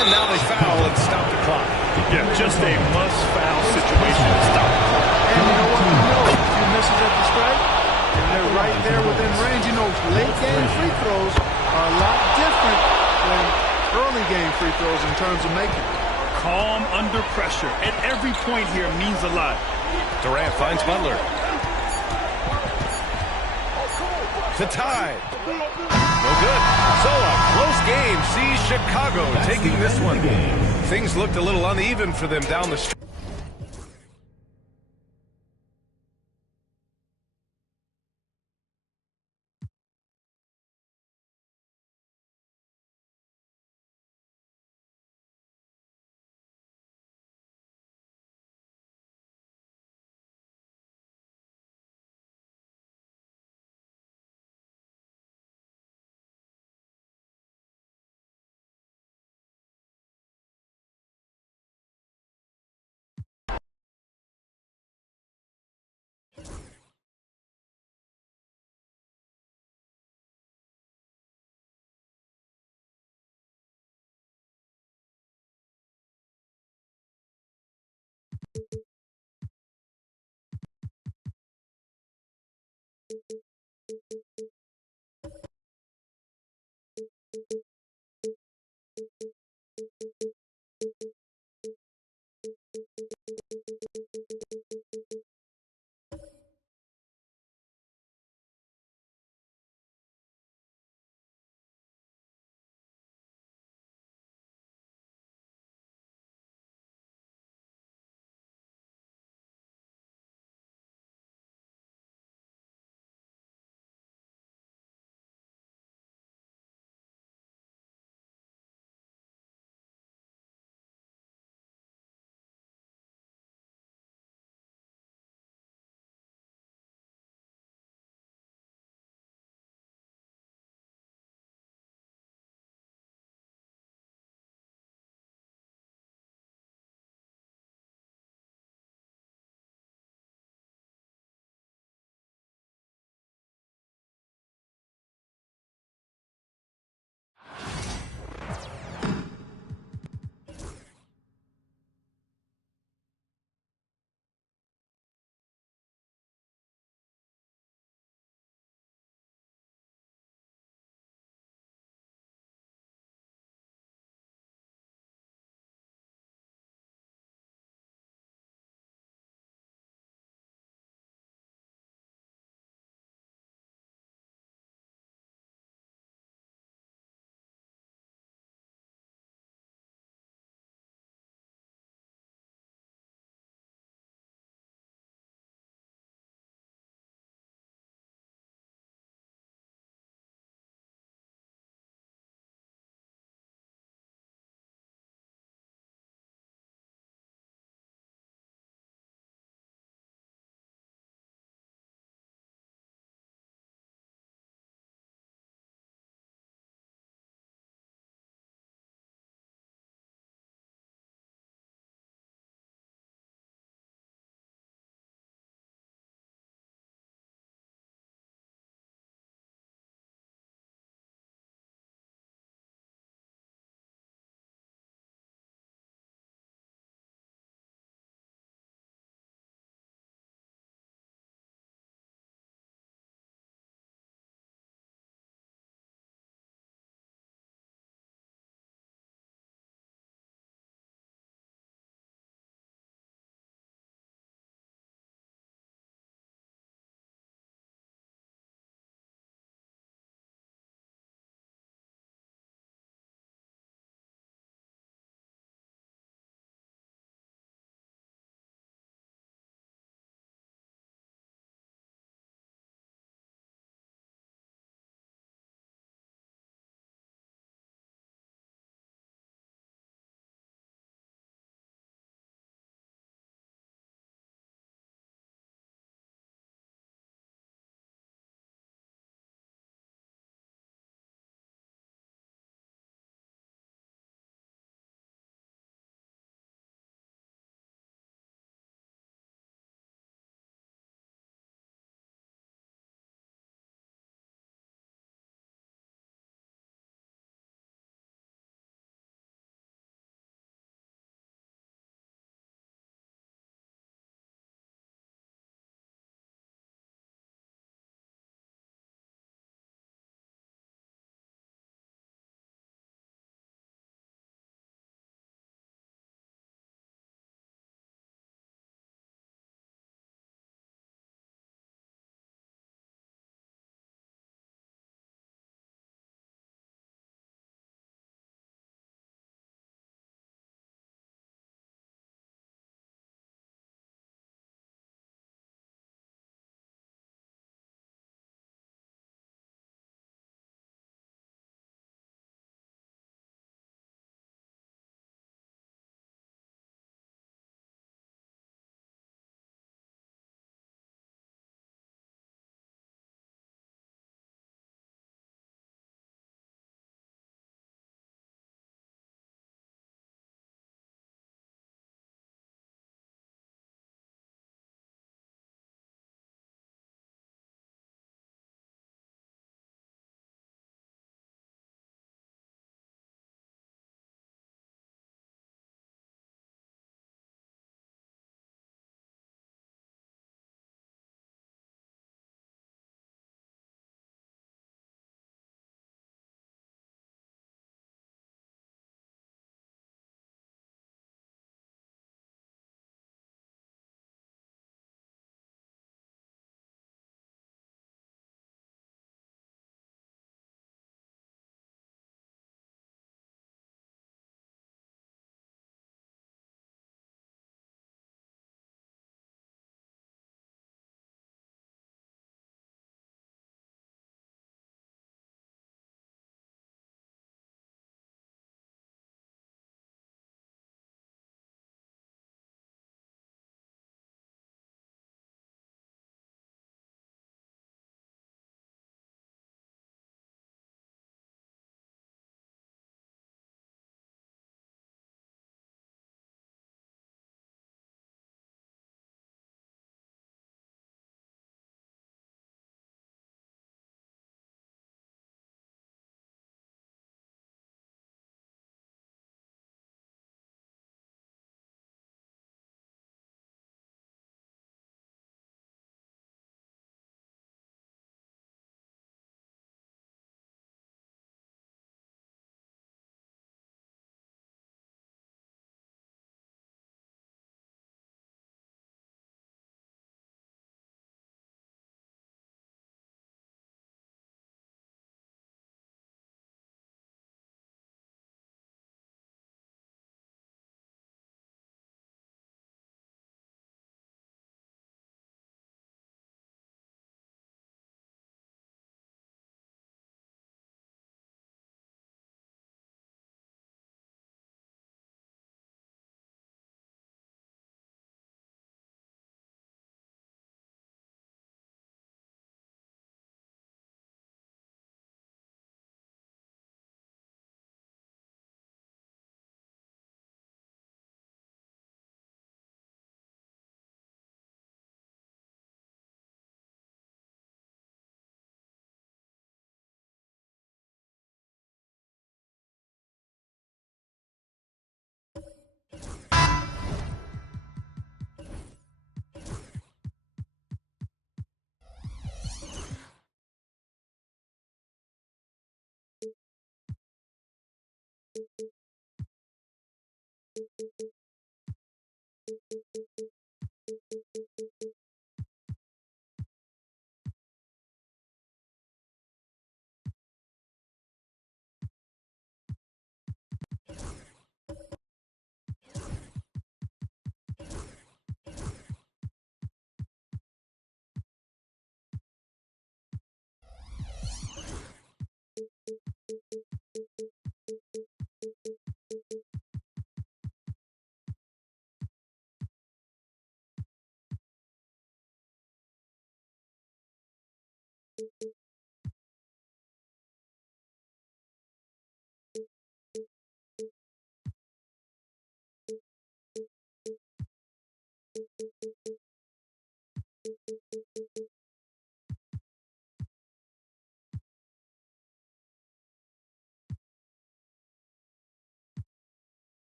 And now they foul and stop the clock. Yeah, just a must-foul situation to stop the clock. And you know what? A few misses at the strike, and they're right there within range. You know, late-game free throws are a lot different than early-game free throws in terms of making. Calm under pressure, and every point here means a lot. Durant finds Butler. To tie. No good. So a close game sees Chicago taking this one. Things looked a little uneven for them down the stretch.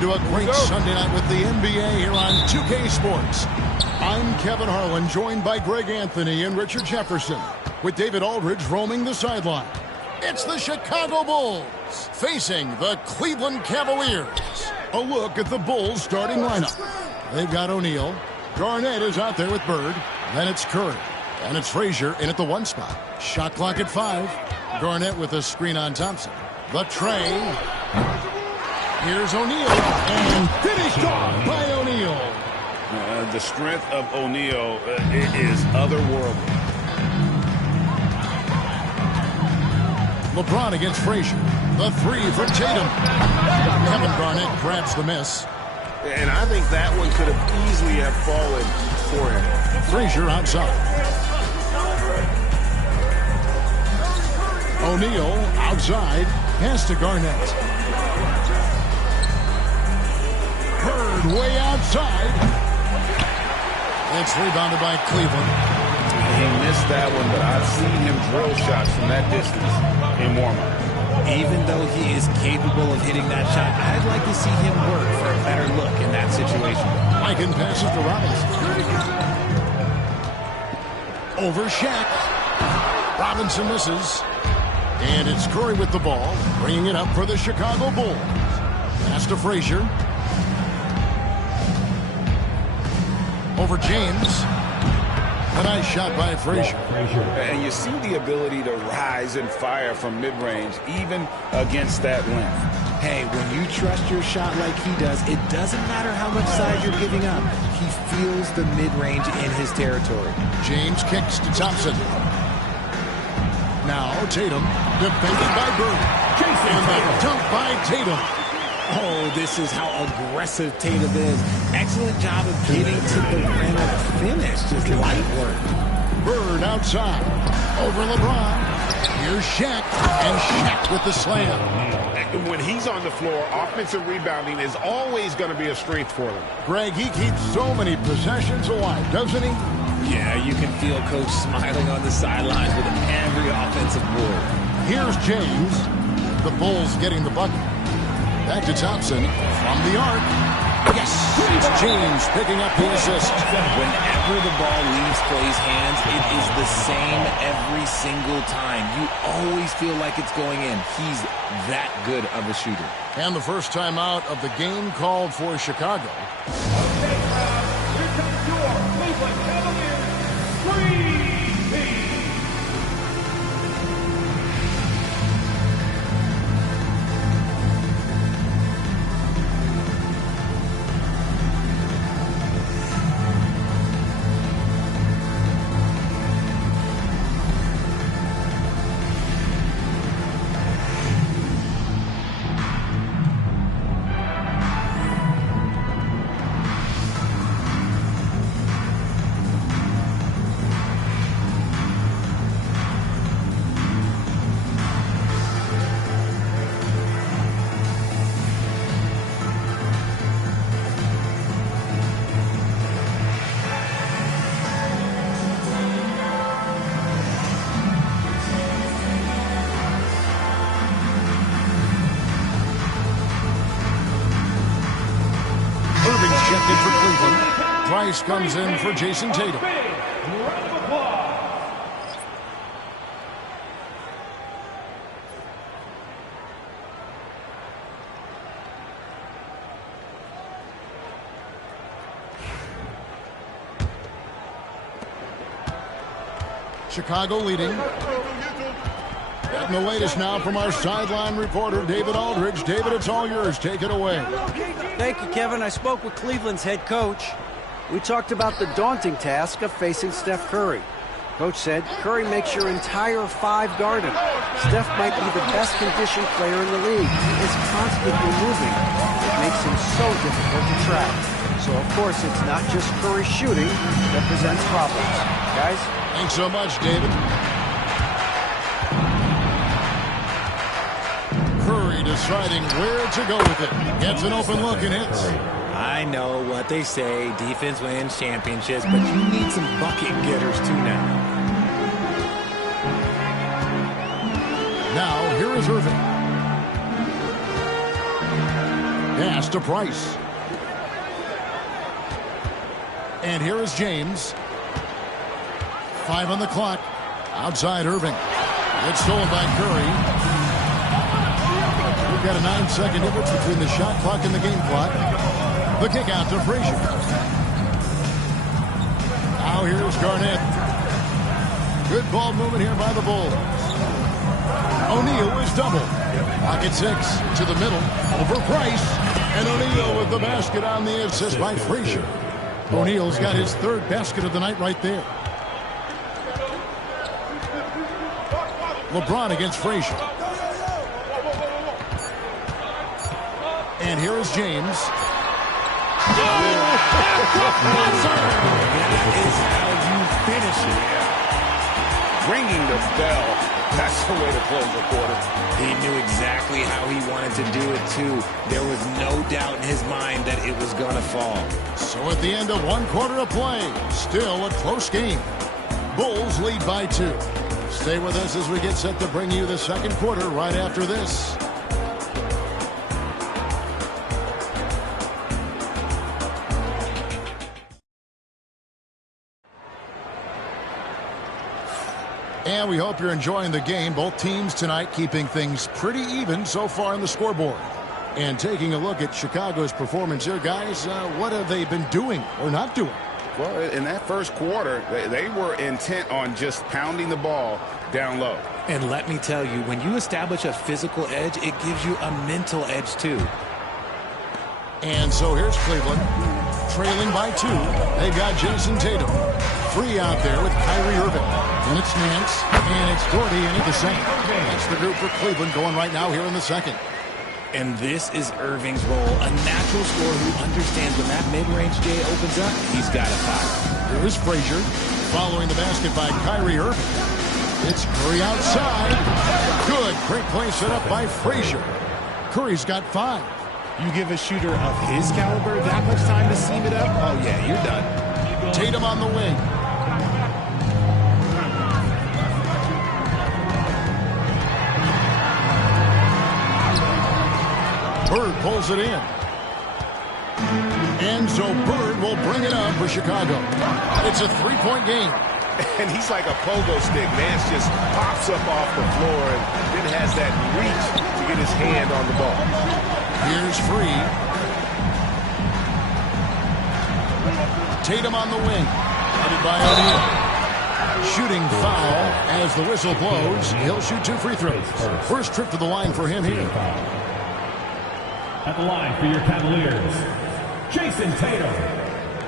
to a great Sunday night with the NBA here on 2K Sports. I'm Kevin Harlan, joined by Greg Anthony and Richard Jefferson, with David Aldridge roaming the sideline. It's the Chicago Bulls facing the Cleveland Cavaliers. A look at the Bulls starting lineup. They've got O'Neal. Garnett is out there with Bird. Then it's Curry. And it's Frazier in at the 1 spot. Shot clock at 5. Garnett with a screen on Thompson. The tray. Here's O'Neal. And finished off by O'Neal. The strength of O'Neal is otherworldly. LeBron against Frazier. The 3 from Tatum. Kevin Garnett grabs the miss. And I think that one could have easily have fallen for him. Frazier outside. O'Neal outside. Pass to Garnett. Bird way outside. It's rebounded by Cleveland. He missed that one, but I've seen him drill shots from that distance in warm-up. Even though he is capable of hitting that shot, I'd like to see him work for a better look in that situation. Lycan passes to Robinson. Over Shaq. Robinson misses. And it's Curry with the ball, bringing it up for the Chicago Bulls. Pass to Frazier. Over James. A nice shot by Frazier. And you see the ability to rise and fire from mid-range, even against that length. Hey, when you trust your shot like he does, it doesn't matter how much size you're giving up. He feels the mid-range in his territory. James kicks to Thompson. Now Tatum, defended by Bird. And the dunk by Tatum. Oh, this is how aggressive Tatum is. Excellent job of getting to the rim and a finish. Just light work. Bird outside. Over LeBron. Here's Shaq. And Shaq with the slam. When he's on the floor, offensive rebounding is always going to be a strength for them. Greg, he keeps so many possessions alive, doesn't he? Yeah, you can feel Coach smiling on the sidelines with every offensive board. Here's James. The Bulls getting the bucket. Back to Thompson from the arc. Yes, it's James picking up the assist. Whenever the ball leaves Clay's hands, it is the same every single time. You always feel like it's going in. He's that good of a shooter. And the first time out of the game called for Chicago. Okay, crowd, here comes your Cleveland Cavaliers Dream Team. Checked in for Cleveland. Price comes in for Jason Tatum. Chicago leading. Getting the latest now from our sideline reporter, David Aldridge. David, it's all yours. Take it away. Thank you, Kevin. I spoke with Cleveland's head coach. We talked about the daunting task of facing Steph Curry. Coach said, Curry makes your entire 5 guard him. Steph might be the best conditioned player in the league. He is constantly moving. It makes him so difficult to track. So, of course, it's not just Curry shooting that presents problems. Guys? Thanks so much, David. Curry deciding where to go with it. Gets an open look and hits. I know what they say, defense wins championships, but you need some bucket getters too now. Now, here is Irving. Pass to Price. And here is James. 5 on the clock. Outside Irving. It's stolen by Curry. We've got a 9-second difference between the shot clock and the game clock. The kick out to Frazier. Now here's Garnett. Good ball movement here by the Bulls. O'Neal is double. Pocket 6 to the middle. Over Price. And O'Neal with the basket on the assist by Frazier. O'Neal's got his 3rd basket of the night right there. LeBron against Frazier. And here is James. That is how you finish it. Ringing the bell. That's the way to close the quarter. He knew exactly how he wanted to do it, too. There was no doubt in his mind that it was going to fall. So at the end of 1 quarter of play, still a close game. Bulls lead by 2. Stay with us as we get set to bring you the second quarter right after this. And we hope you're enjoying the game. Both teams tonight keeping things pretty even so far on the scoreboard. And taking a look at Chicago's performance here, guys, what have they been doing or not doing? Well, in that first quarter, they were intent on just pounding the ball down low. And let me tell you, when you establish a physical edge, it gives you a mental edge, too. And so here's Cleveland, trailing by 2. They've got Jason Tatum. Free out there with Kyrie Irving. And it's Nance, and it's Doherty in at the same. That's the group for Cleveland going right now here in the second. And this is Irving's role, a natural scorer who understands when that mid-range J opens up, he's got to fire. Here is Frazier, following the basket by Kyrie Irving. It's Curry outside. Good, great play set up by Frazier. Curry's got 5. You give a shooter of his caliber that much time to seam it up, oh yeah, you're done. Tatum on the wing. Bird pulls it in. And so Bird will bring it up for Chicago. It's a 3-point game. And he's like a pogo stick. Nance just pops up off the floor and then has that reach to get his hand on the ball. Here's Free. Tatum on the wing. Headed by O'Neal. Shooting foul as the whistle blows. He'll shoot 2 free throws. First trip to the line for him here. At the line for your Cavaliers, Jason Tatum.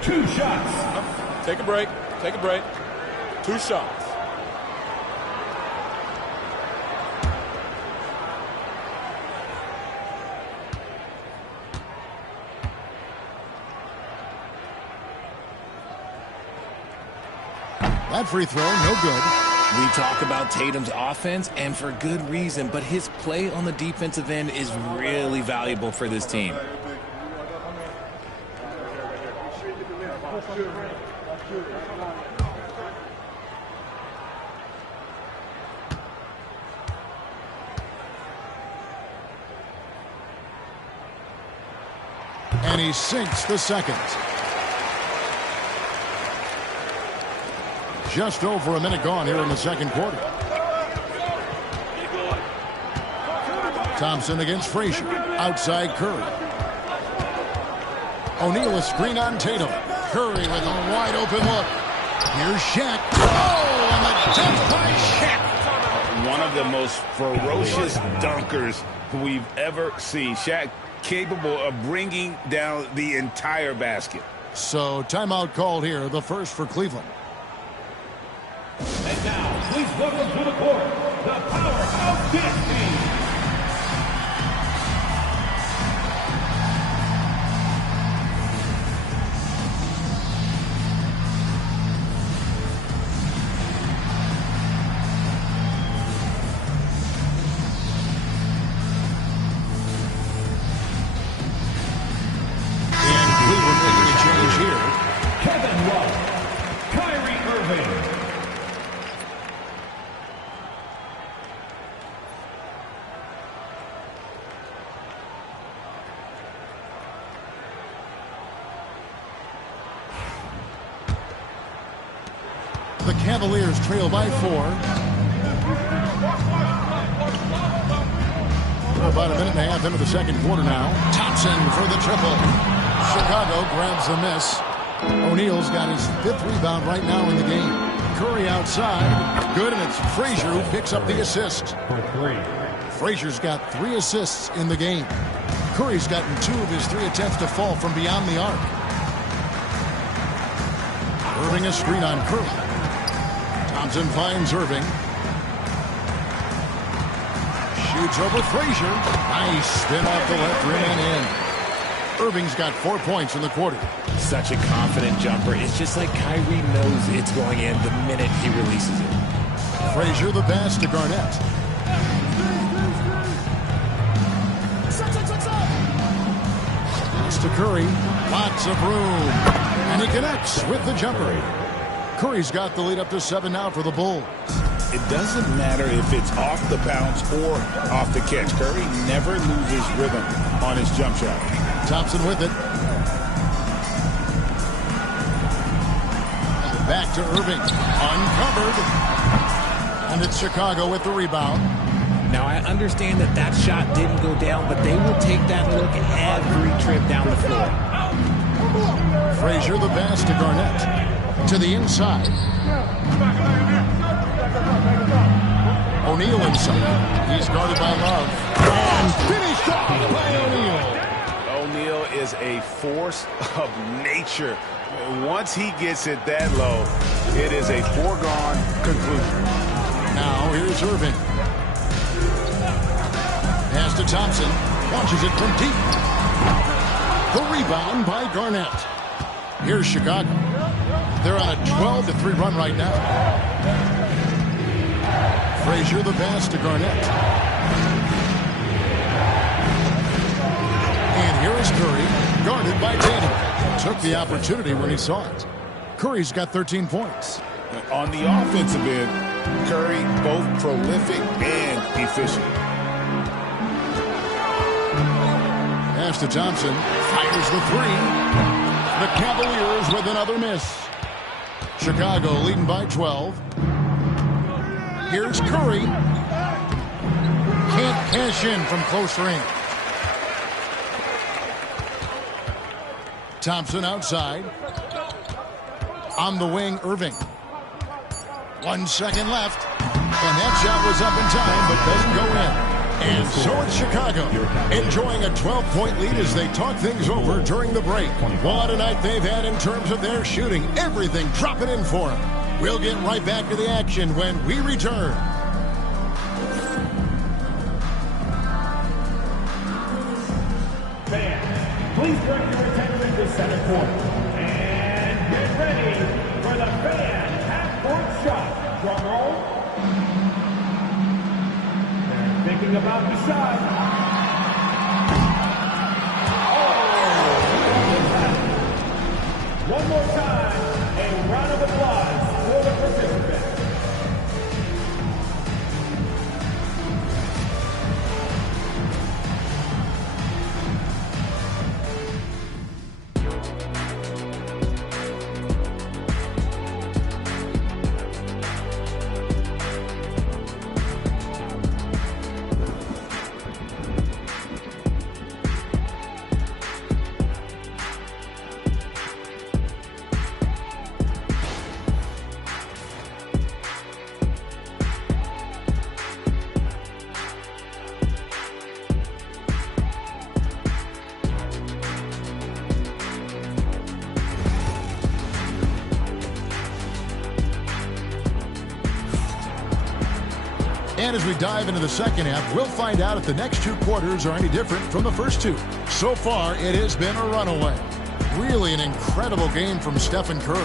2 shots. Take a break. Take a break. 2 shots. That free throw, no good. We talk about Tatum's offense, and for good reason, but his play on the defensive end is really valuable for this team. And he sinks the second. Just over a minute gone here in the second quarter. Thompson against Frazier. Outside Curry. O'Neal a screen on Tatum. Curry with a wide open look. Here's Shaq. Oh, and the dunk by Shaq. One of the most ferocious dunkers we've ever seen. Shaq capable of bringing down the entire basket. So timeout called here, the first for Cleveland. And now, please welcome to the court, the Powerhouse Dance Team. And Cleveland making a change here. Kevin Love, Kyrie Irving. the Cavaliers trail by 4. We're about a minute and a half into the second quarter now. Thompson for the triple. Chicago grabs the miss. O'Neal's got his 5th rebound right now in the game. Curry outside. Good, and it's Frazier who picks up the assist. Frazier's got 3 assists in the game. Curry's gotten 2 of his 3 attempts to fall from beyond the arc. Irving a screen on Curry. Thompson finds Irving. Shoots over Frazier. Nice spin off the left rim and in. Irving's got 4 points in the quarter. Such a confident jumper. It's just like Kyrie knows it's going in the minute he releases it. Frazier the pass to Garnett. Pass to Curry. Lots of room. And he connects with the jumper. Curry's got the lead up to 7 now for the Bulls. It doesn't matter if it's off the bounce or off the catch. Curry never loses rhythm on his jump shot. Thompson with it. Back to Irving. Uncovered. And it's Chicago with the rebound. Now, I understand that that shot didn't go down, but they will take that look every trip down the floor. Frazier the pass to Garnett. To the inside. O'Neal inside. He's guarded by Love. And finished off by O'Neal. O'Neal is a force of nature. Once he gets it that low, it is a foregone conclusion. Now here's Irving. Pass to Thompson. Launches it from deep. The rebound by Garnett. Here's Chicago. They're on a 12-3 run right now. Frazier the pass to Garnett. And here is Curry, guarded by Tatum. Took the opportunity when he saw it. Curry's got 13 points. On the offensive end, Curry both prolific and efficient. Pass to Thompson. Fires the 3. The Cavaliers with another miss. Chicago leading by 12. Here's Curry. Can't cash in from close range. Thompson outside. On the wing, Irving. 1 second left. And that shot was up in time, but doesn't go in. And so it's Chicago, enjoying a 12-point lead as they talk things over during the break. What a night they've had in terms of their shooting. Everything dropping in for them. We'll get right back to the action when we return. Fans, please direct your attention to center court. And get ready for the fan half-court shot. Drum roll. Thinking about the shot. Oh! One more time, a round of applause for the participants. And as we dive into the second half, we'll find out if the next 2 quarters are any different from the first 2. So far, it has been a runaway. Really an incredible game from Stephen Curry.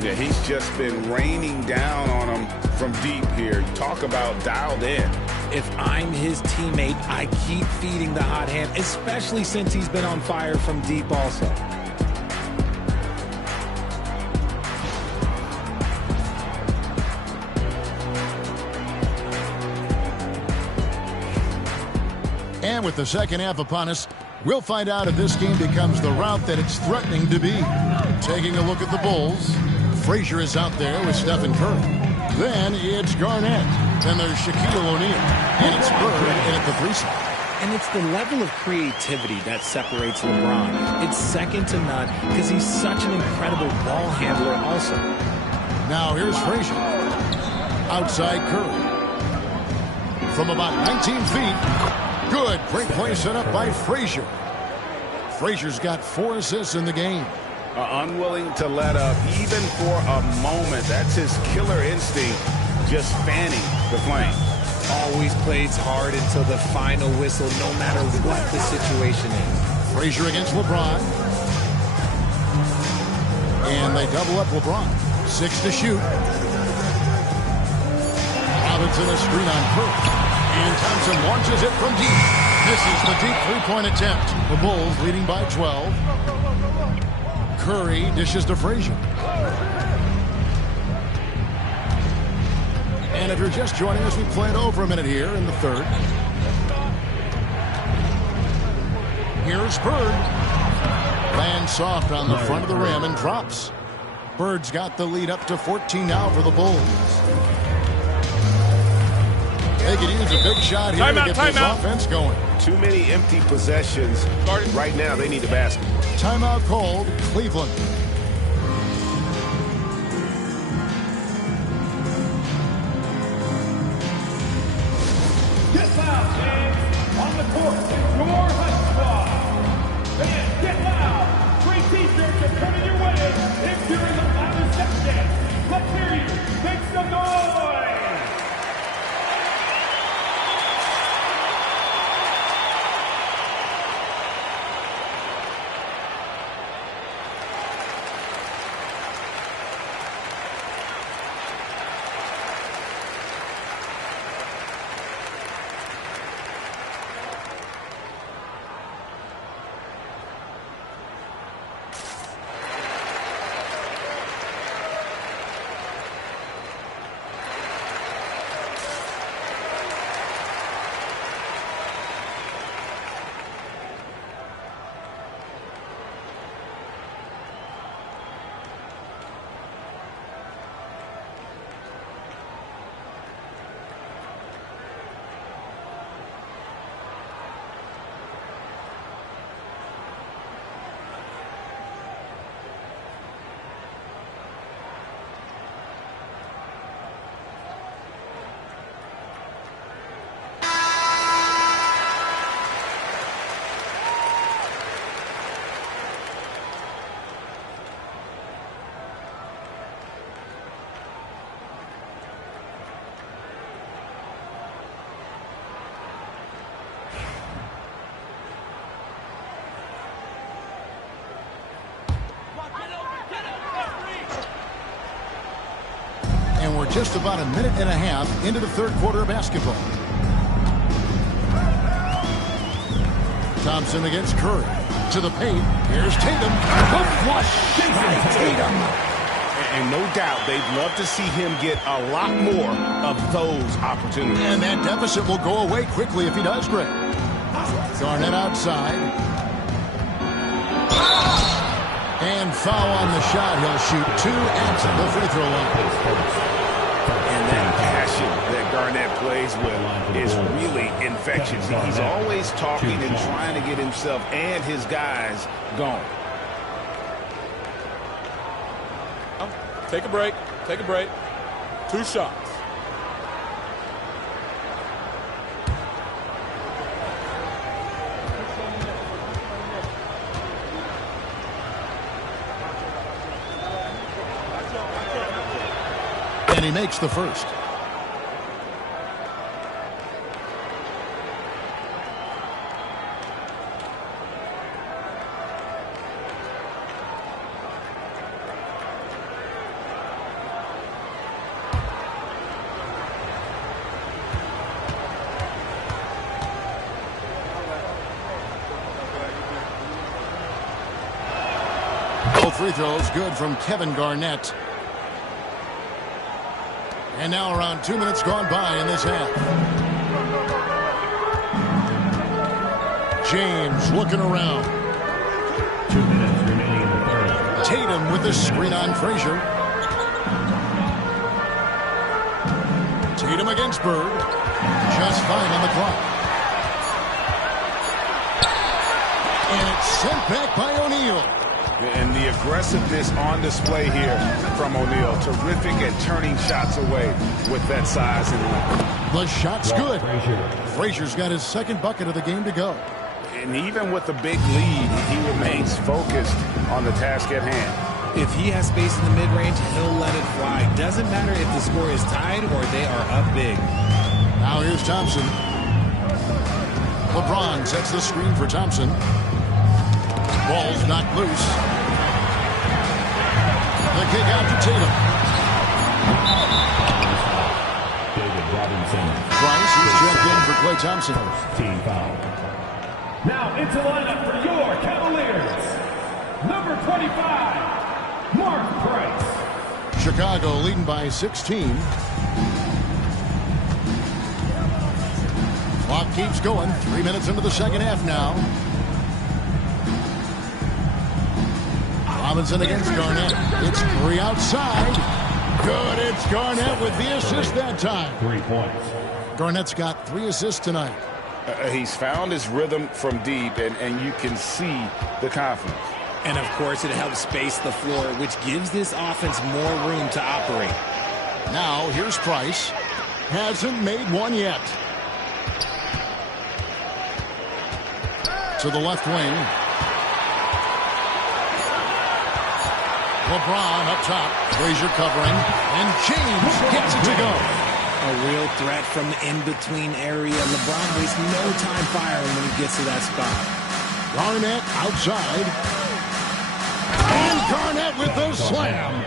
Yeah, he's just been raining down on him from deep here. Talk about dialed in. If I'm his teammate, I keep feeding the hot hand, especially since he's been on fire from deep also. And with the second half upon us, we'll find out if this game becomes the route that it's threatening to be. Taking a look at the Bulls, Frazier is out there with Stephen Curry. Then it's Garnett. Then there's Shaquille O'Neal. And it's Bird in at the 3 spot. And it's the level of creativity that separates LeBron. It's second to none because he's such an incredible ball handler also. Now here's Frazier. Outside Curry. From about 19 feet. Good. Great play set up by Frazier. Frazier's got 4 assists in the game. Unwilling to let up even for a moment. That's his killer instinct, just fanning the flame. Always plays hard until the final whistle, no matter what the situation is. Frazier against LeBron. And they double up LeBron. 6 to shoot. Robinson a screen on Curry. And Thompson launches it from deep. Misses the deep three-point attempt. The Bulls leading by 12. Curry dishes to Frazier. And if you're just joining us, we played over a minute here in the third. Here's Bird. Lands soft on the front of the rim and drops. Bird's got the lead up to 14 now for the Bulls. They could use a big shot here to get this offense going. Too many empty possessions. Right now, they need a basket. Timeout called, Cleveland. Get loud, fans. On the court, your high squad. Fans, get loud. Free t-shirts are coming your way if you're in the loudest section. Let's hear you. Make some noise. And we're just about a minute and a half into the third quarter of basketball. Thompson against Curry. To the paint. Here's Tatum. The flush by Tatum. And no doubt they'd love to see him get a lot more of those opportunities. And that deficit will go away quickly if he does, Greg. Garnett outside. And foul on the shot. He'll shoot 2 at the free throw line. And that passion that Garnett plays with is really infectious. He's always talking and trying to get himself and his guys going. Take a break. Take a break. 2 shots. And he makes the first. Both free throws good from Kevin Garnett. And now around 2 minutes gone by in this half. James looking around. 2 minutes remaining in the third. Tatum with the screen on Frazier. Tatum against Bird. Just 5 on the clock. And it's sent back by O'Neal. And the aggressiveness on display here from O'Neal. Terrific at turning shots away with that size and length. The shot's good. Frazier's got his second bucket of the game to go. And even with the big lead, he remains focused on the task at hand. If he has space in the mid-range, he'll let it fly. Doesn't matter if the score is tied or they are up big. Now here's Thompson. LeBron sets the screen for Thompson. Ball's knocked loose. The kick out to Tatum. David Robinson. Price is checked in for Klay Thompson. Team foul. Now into lineup for your Cavaliers. Number 25, Mark Price. Chicago leading by 16. Clock keeps going. 3 minutes into the second half now. Robinson against Garnett. It's Curry outside. Good. It's Garnett with the assist that time. 3 points. Garnett's got 3 assists tonight. He's found his rhythm from deep, and you can see the confidence. And, of course, it helps space the floor, which gives this offense more room to operate. Now, here's Price. Hasn't made one yet. To the left wing. LeBron up top. Frazier covering. And James gets it to go. A real threat from the in-between area. LeBron wastes no time firing when he gets to that spot. Garnett outside. And Garnett with the slam.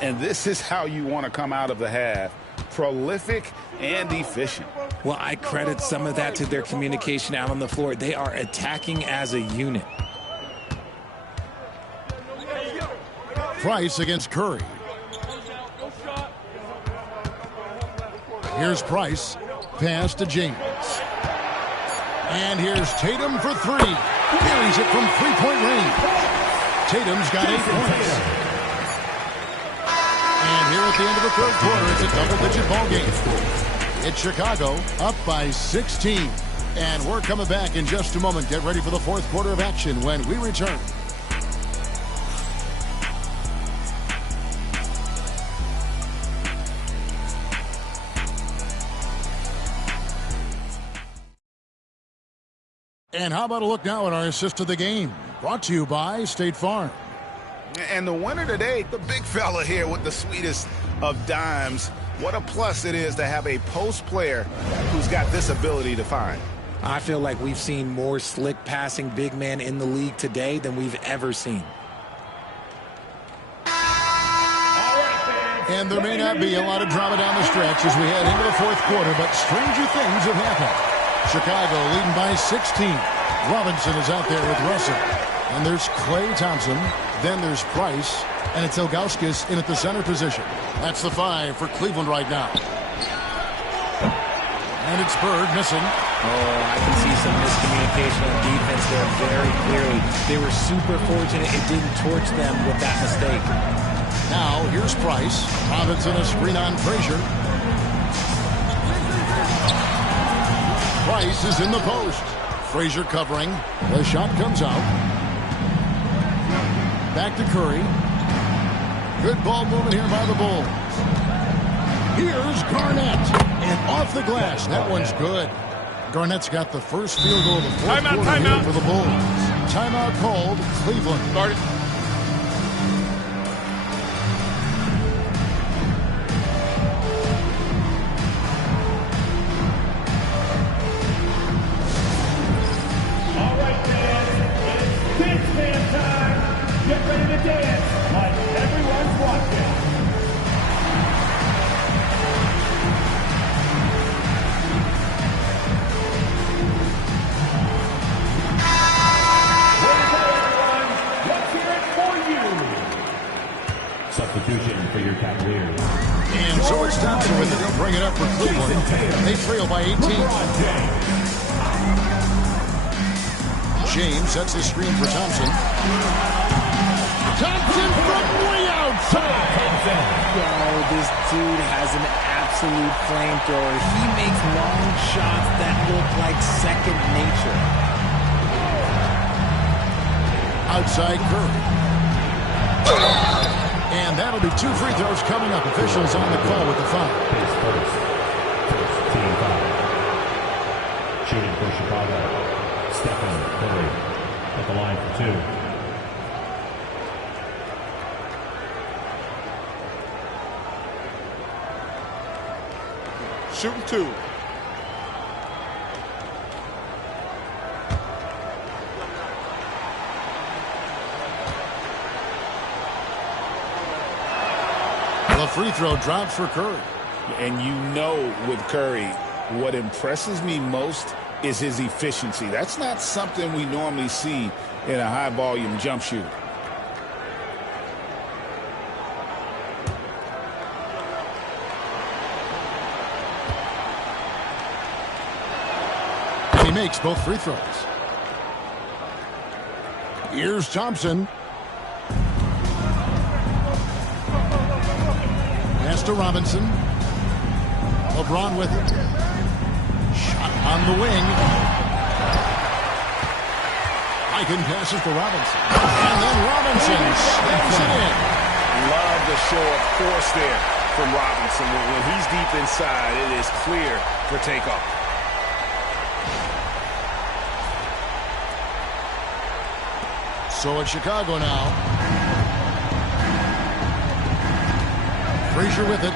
And this is how you want to come out of the half. Prolific and efficient. Well, I credit some of that to their communication out on the floor. They are attacking as a unit. Price against Curry. Here's Price. Pass to James. And here's Tatum for 3. Buries it from three-point range. Tatum's got 8 points. And here at the end of the third quarter, it's a double-digit ball game. It's Chicago up by 16. And we're coming back in just a moment. Get ready for the fourth quarter of action when we return. And how about a look now at our assist of the game? Brought to you by State Farm. And the winner today, the big fella here with the sweetest of dimes. What a plus it is to have a post player who's got this ability to find. I feel like we've seen more slick passing big man in the league today than we've ever seen. And there may not be a lot of drama down the stretch as we head into the fourth quarter, but stranger things have happened. Chicago leading by 16. Robinson is out there with Russell. And there's Klay Thompson. Then there's Price. And it's Ilgauskas in at the center position. That's the 5 for Cleveland right now. And it's Bird missing. Oh, I can see some miscommunication on defense there very clearly. They were super fortunate it didn't torch them with that mistake. Now, here's Price. Robinson a screen on Frazier. Price is in the post. Frazier covering. The shot comes out. Back to Curry. Good ball movement here by the Bulls. Here's Garnett. And off the glass. That one's good. Garnett's got the first field goal of the fourth quarter here for the Bulls. Timeout called. Cleveland. Started. Get ready to dance like everyone's watching. Let's hear it for you. Substitution for your Cavaliers. And so it's Thompson with it. They'll bring it up for Cleveland. They trail by 18. James sets the screen for Thompson. Thompson from way outside. Oh, this dude has an absolute flamethrower. He makes long shots that look like second nature. Outside Curry. And that'll be 2 free throws coming up. Officials on the call with the foul. First team foul. Shooting for Chicago, Stephen Curry at the line for 2. Shooting 2. The free throw drops for Curry. And you know with Curry, what impresses me most is his efficiency. That's not something we normally see in a high-volume jump shoot. And he makes both free throws. Here's Thompson. Pass to Robinson. LeBron with it. Shot on the wing. Icon passes to Robinson. And then Robinson slams it in. Love the show of force there from Robinson. When he's deep inside, it is clear for takeoff. So it's Chicago now. Frazier with it.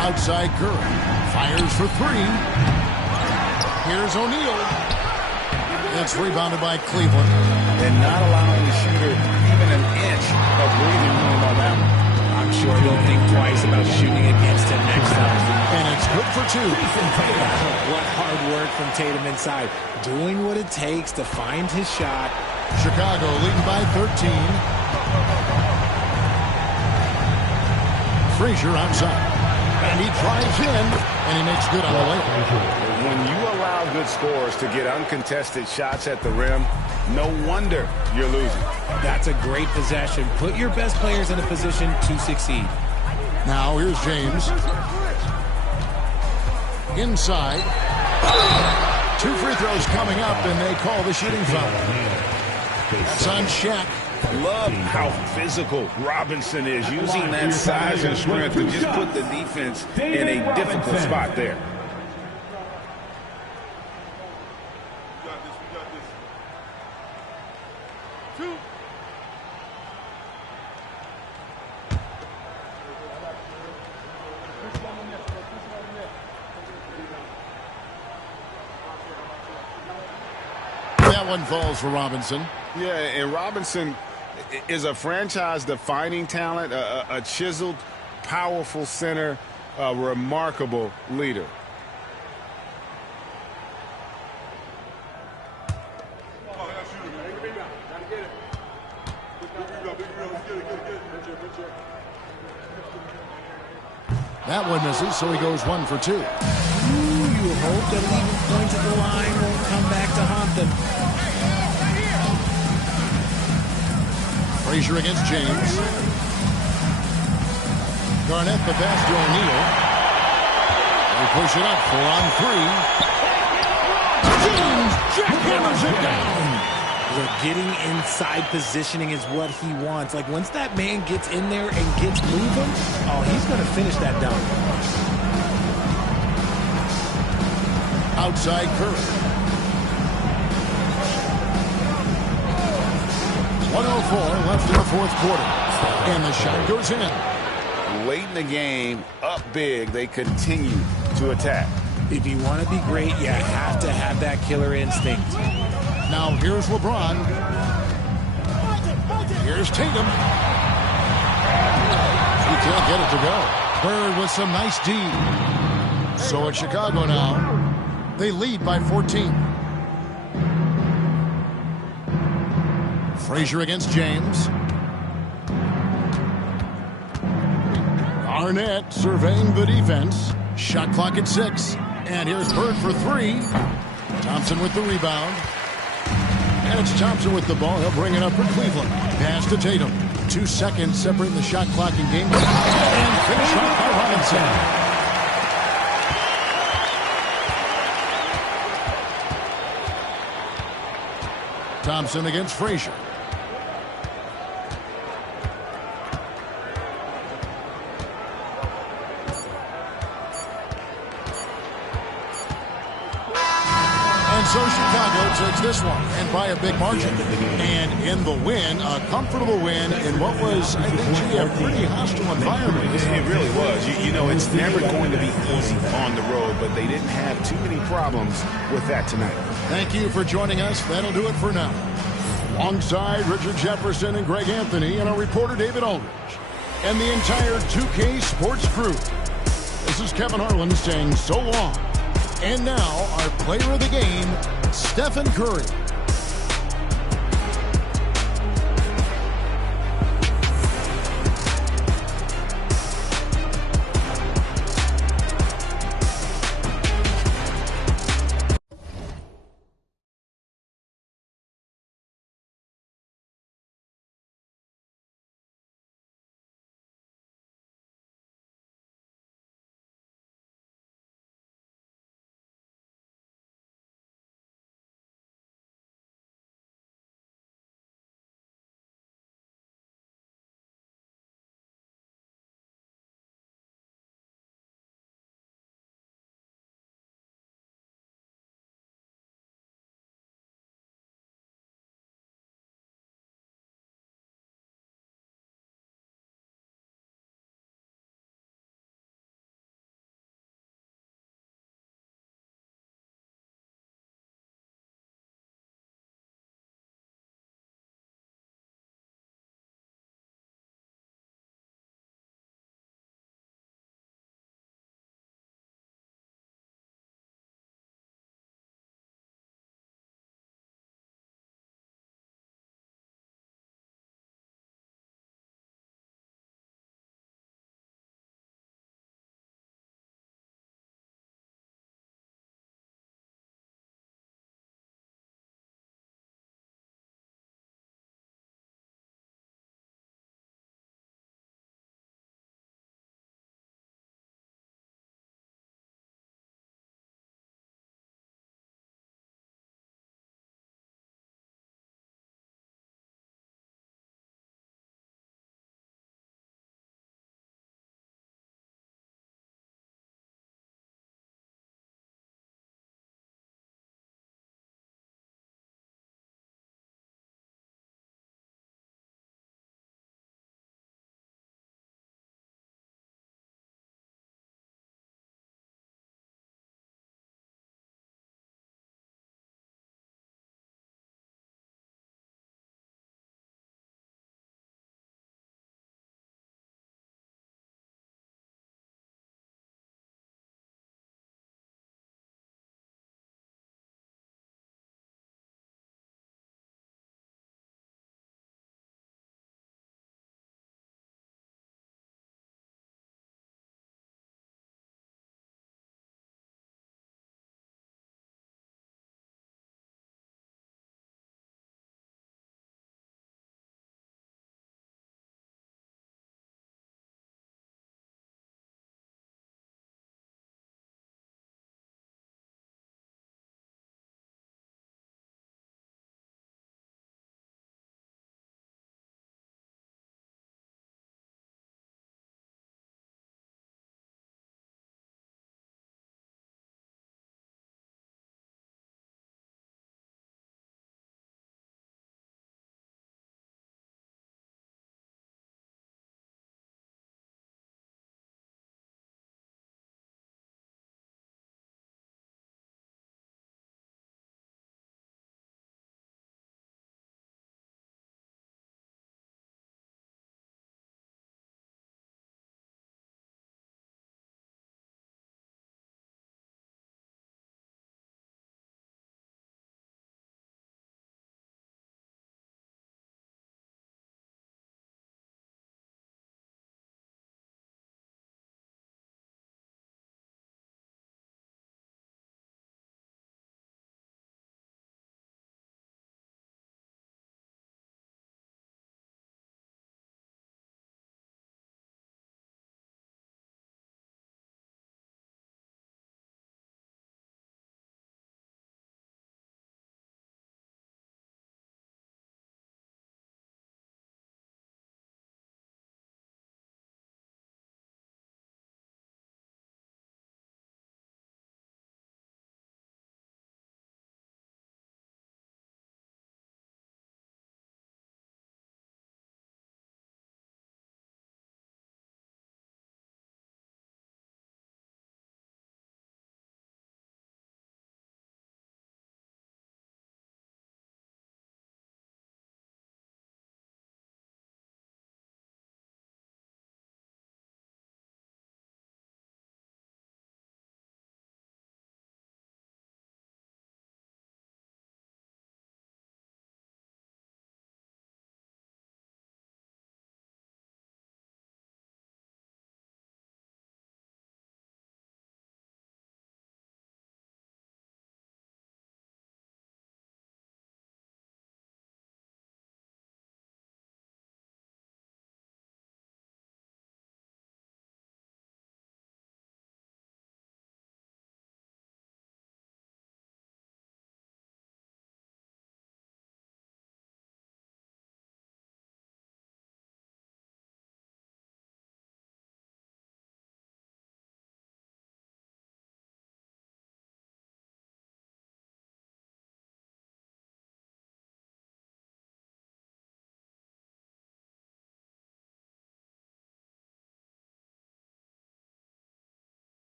Outside Curry. Fires for 3. Here's O'Neal. It's rebounded by Cleveland. And not allowing the shooter even an inch of breathing room on that one. I'm sure they'll think twice about shooting against him next time. And it's good for 2. What hard work from Tatum inside. Doing what it takes to find his shot. Chicago leading by 13. Frazier outside. And he drives in, and he makes good on the layup. When you allow good scorers to get uncontested shots at the rim, no wonder you're losing. That's a great possession. Put your best players in a position to succeed. Now here's James. Inside. 2 free throws coming up, and they call the shooting foul. That's on Shaq. Love how physical Robinson is, using that size and strength to just put the defense in a difficult spot there. That one falls for Robinson. Yeah, and Robinson is a franchise-defining talent, a chiseled, powerful center, a remarkable leader. That one misses, so he goes 1 for 2. Ooh, you hope that leaving points at the line won't come back to haunt them. Frazier against James. Garnett the pass to O'Neal. They push it up, 4 on 3. James jackhammers it down. Look, getting inside positioning is what he wants. Like, once that man gets in there and gets moving, oh, he's going to finish that dunk. Outside Curry. 1:04 left in the 4th quarter. And the shot goes in. Late in the game, up big, they continue to attack. If you want to be great, you have to have that killer instinct. Now here's LeBron. Here's Tatum. He can't get it to go. Bird with some nice D. So it's Chicago now. They lead by 14. Frazier against James. Arnett surveying the defense. Shot clock at 6. And here's Bird for 3. Thompson with the rebound. And it's Thompson with the ball. He'll bring it up for Cleveland. Pass to Tatum. 2 seconds separating the shot clock in game. And finish off by Robinson. Thompson against Frazier. And so Chicago takes this one, and by a big margin. And in the win, a comfortable win in what was, I think, a pretty hostile environment. It really was. You know, it's never going to be easy on the road, but they didn't have too many problems with that tonight. Thank you for joining us. That'll do it for now. Alongside Richard Jefferson and Greg Anthony and our reporter David Aldridge and the entire 2K Sports crew, this is Kevin Harlan saying so long. And now, our player of the game, Stephen Curry.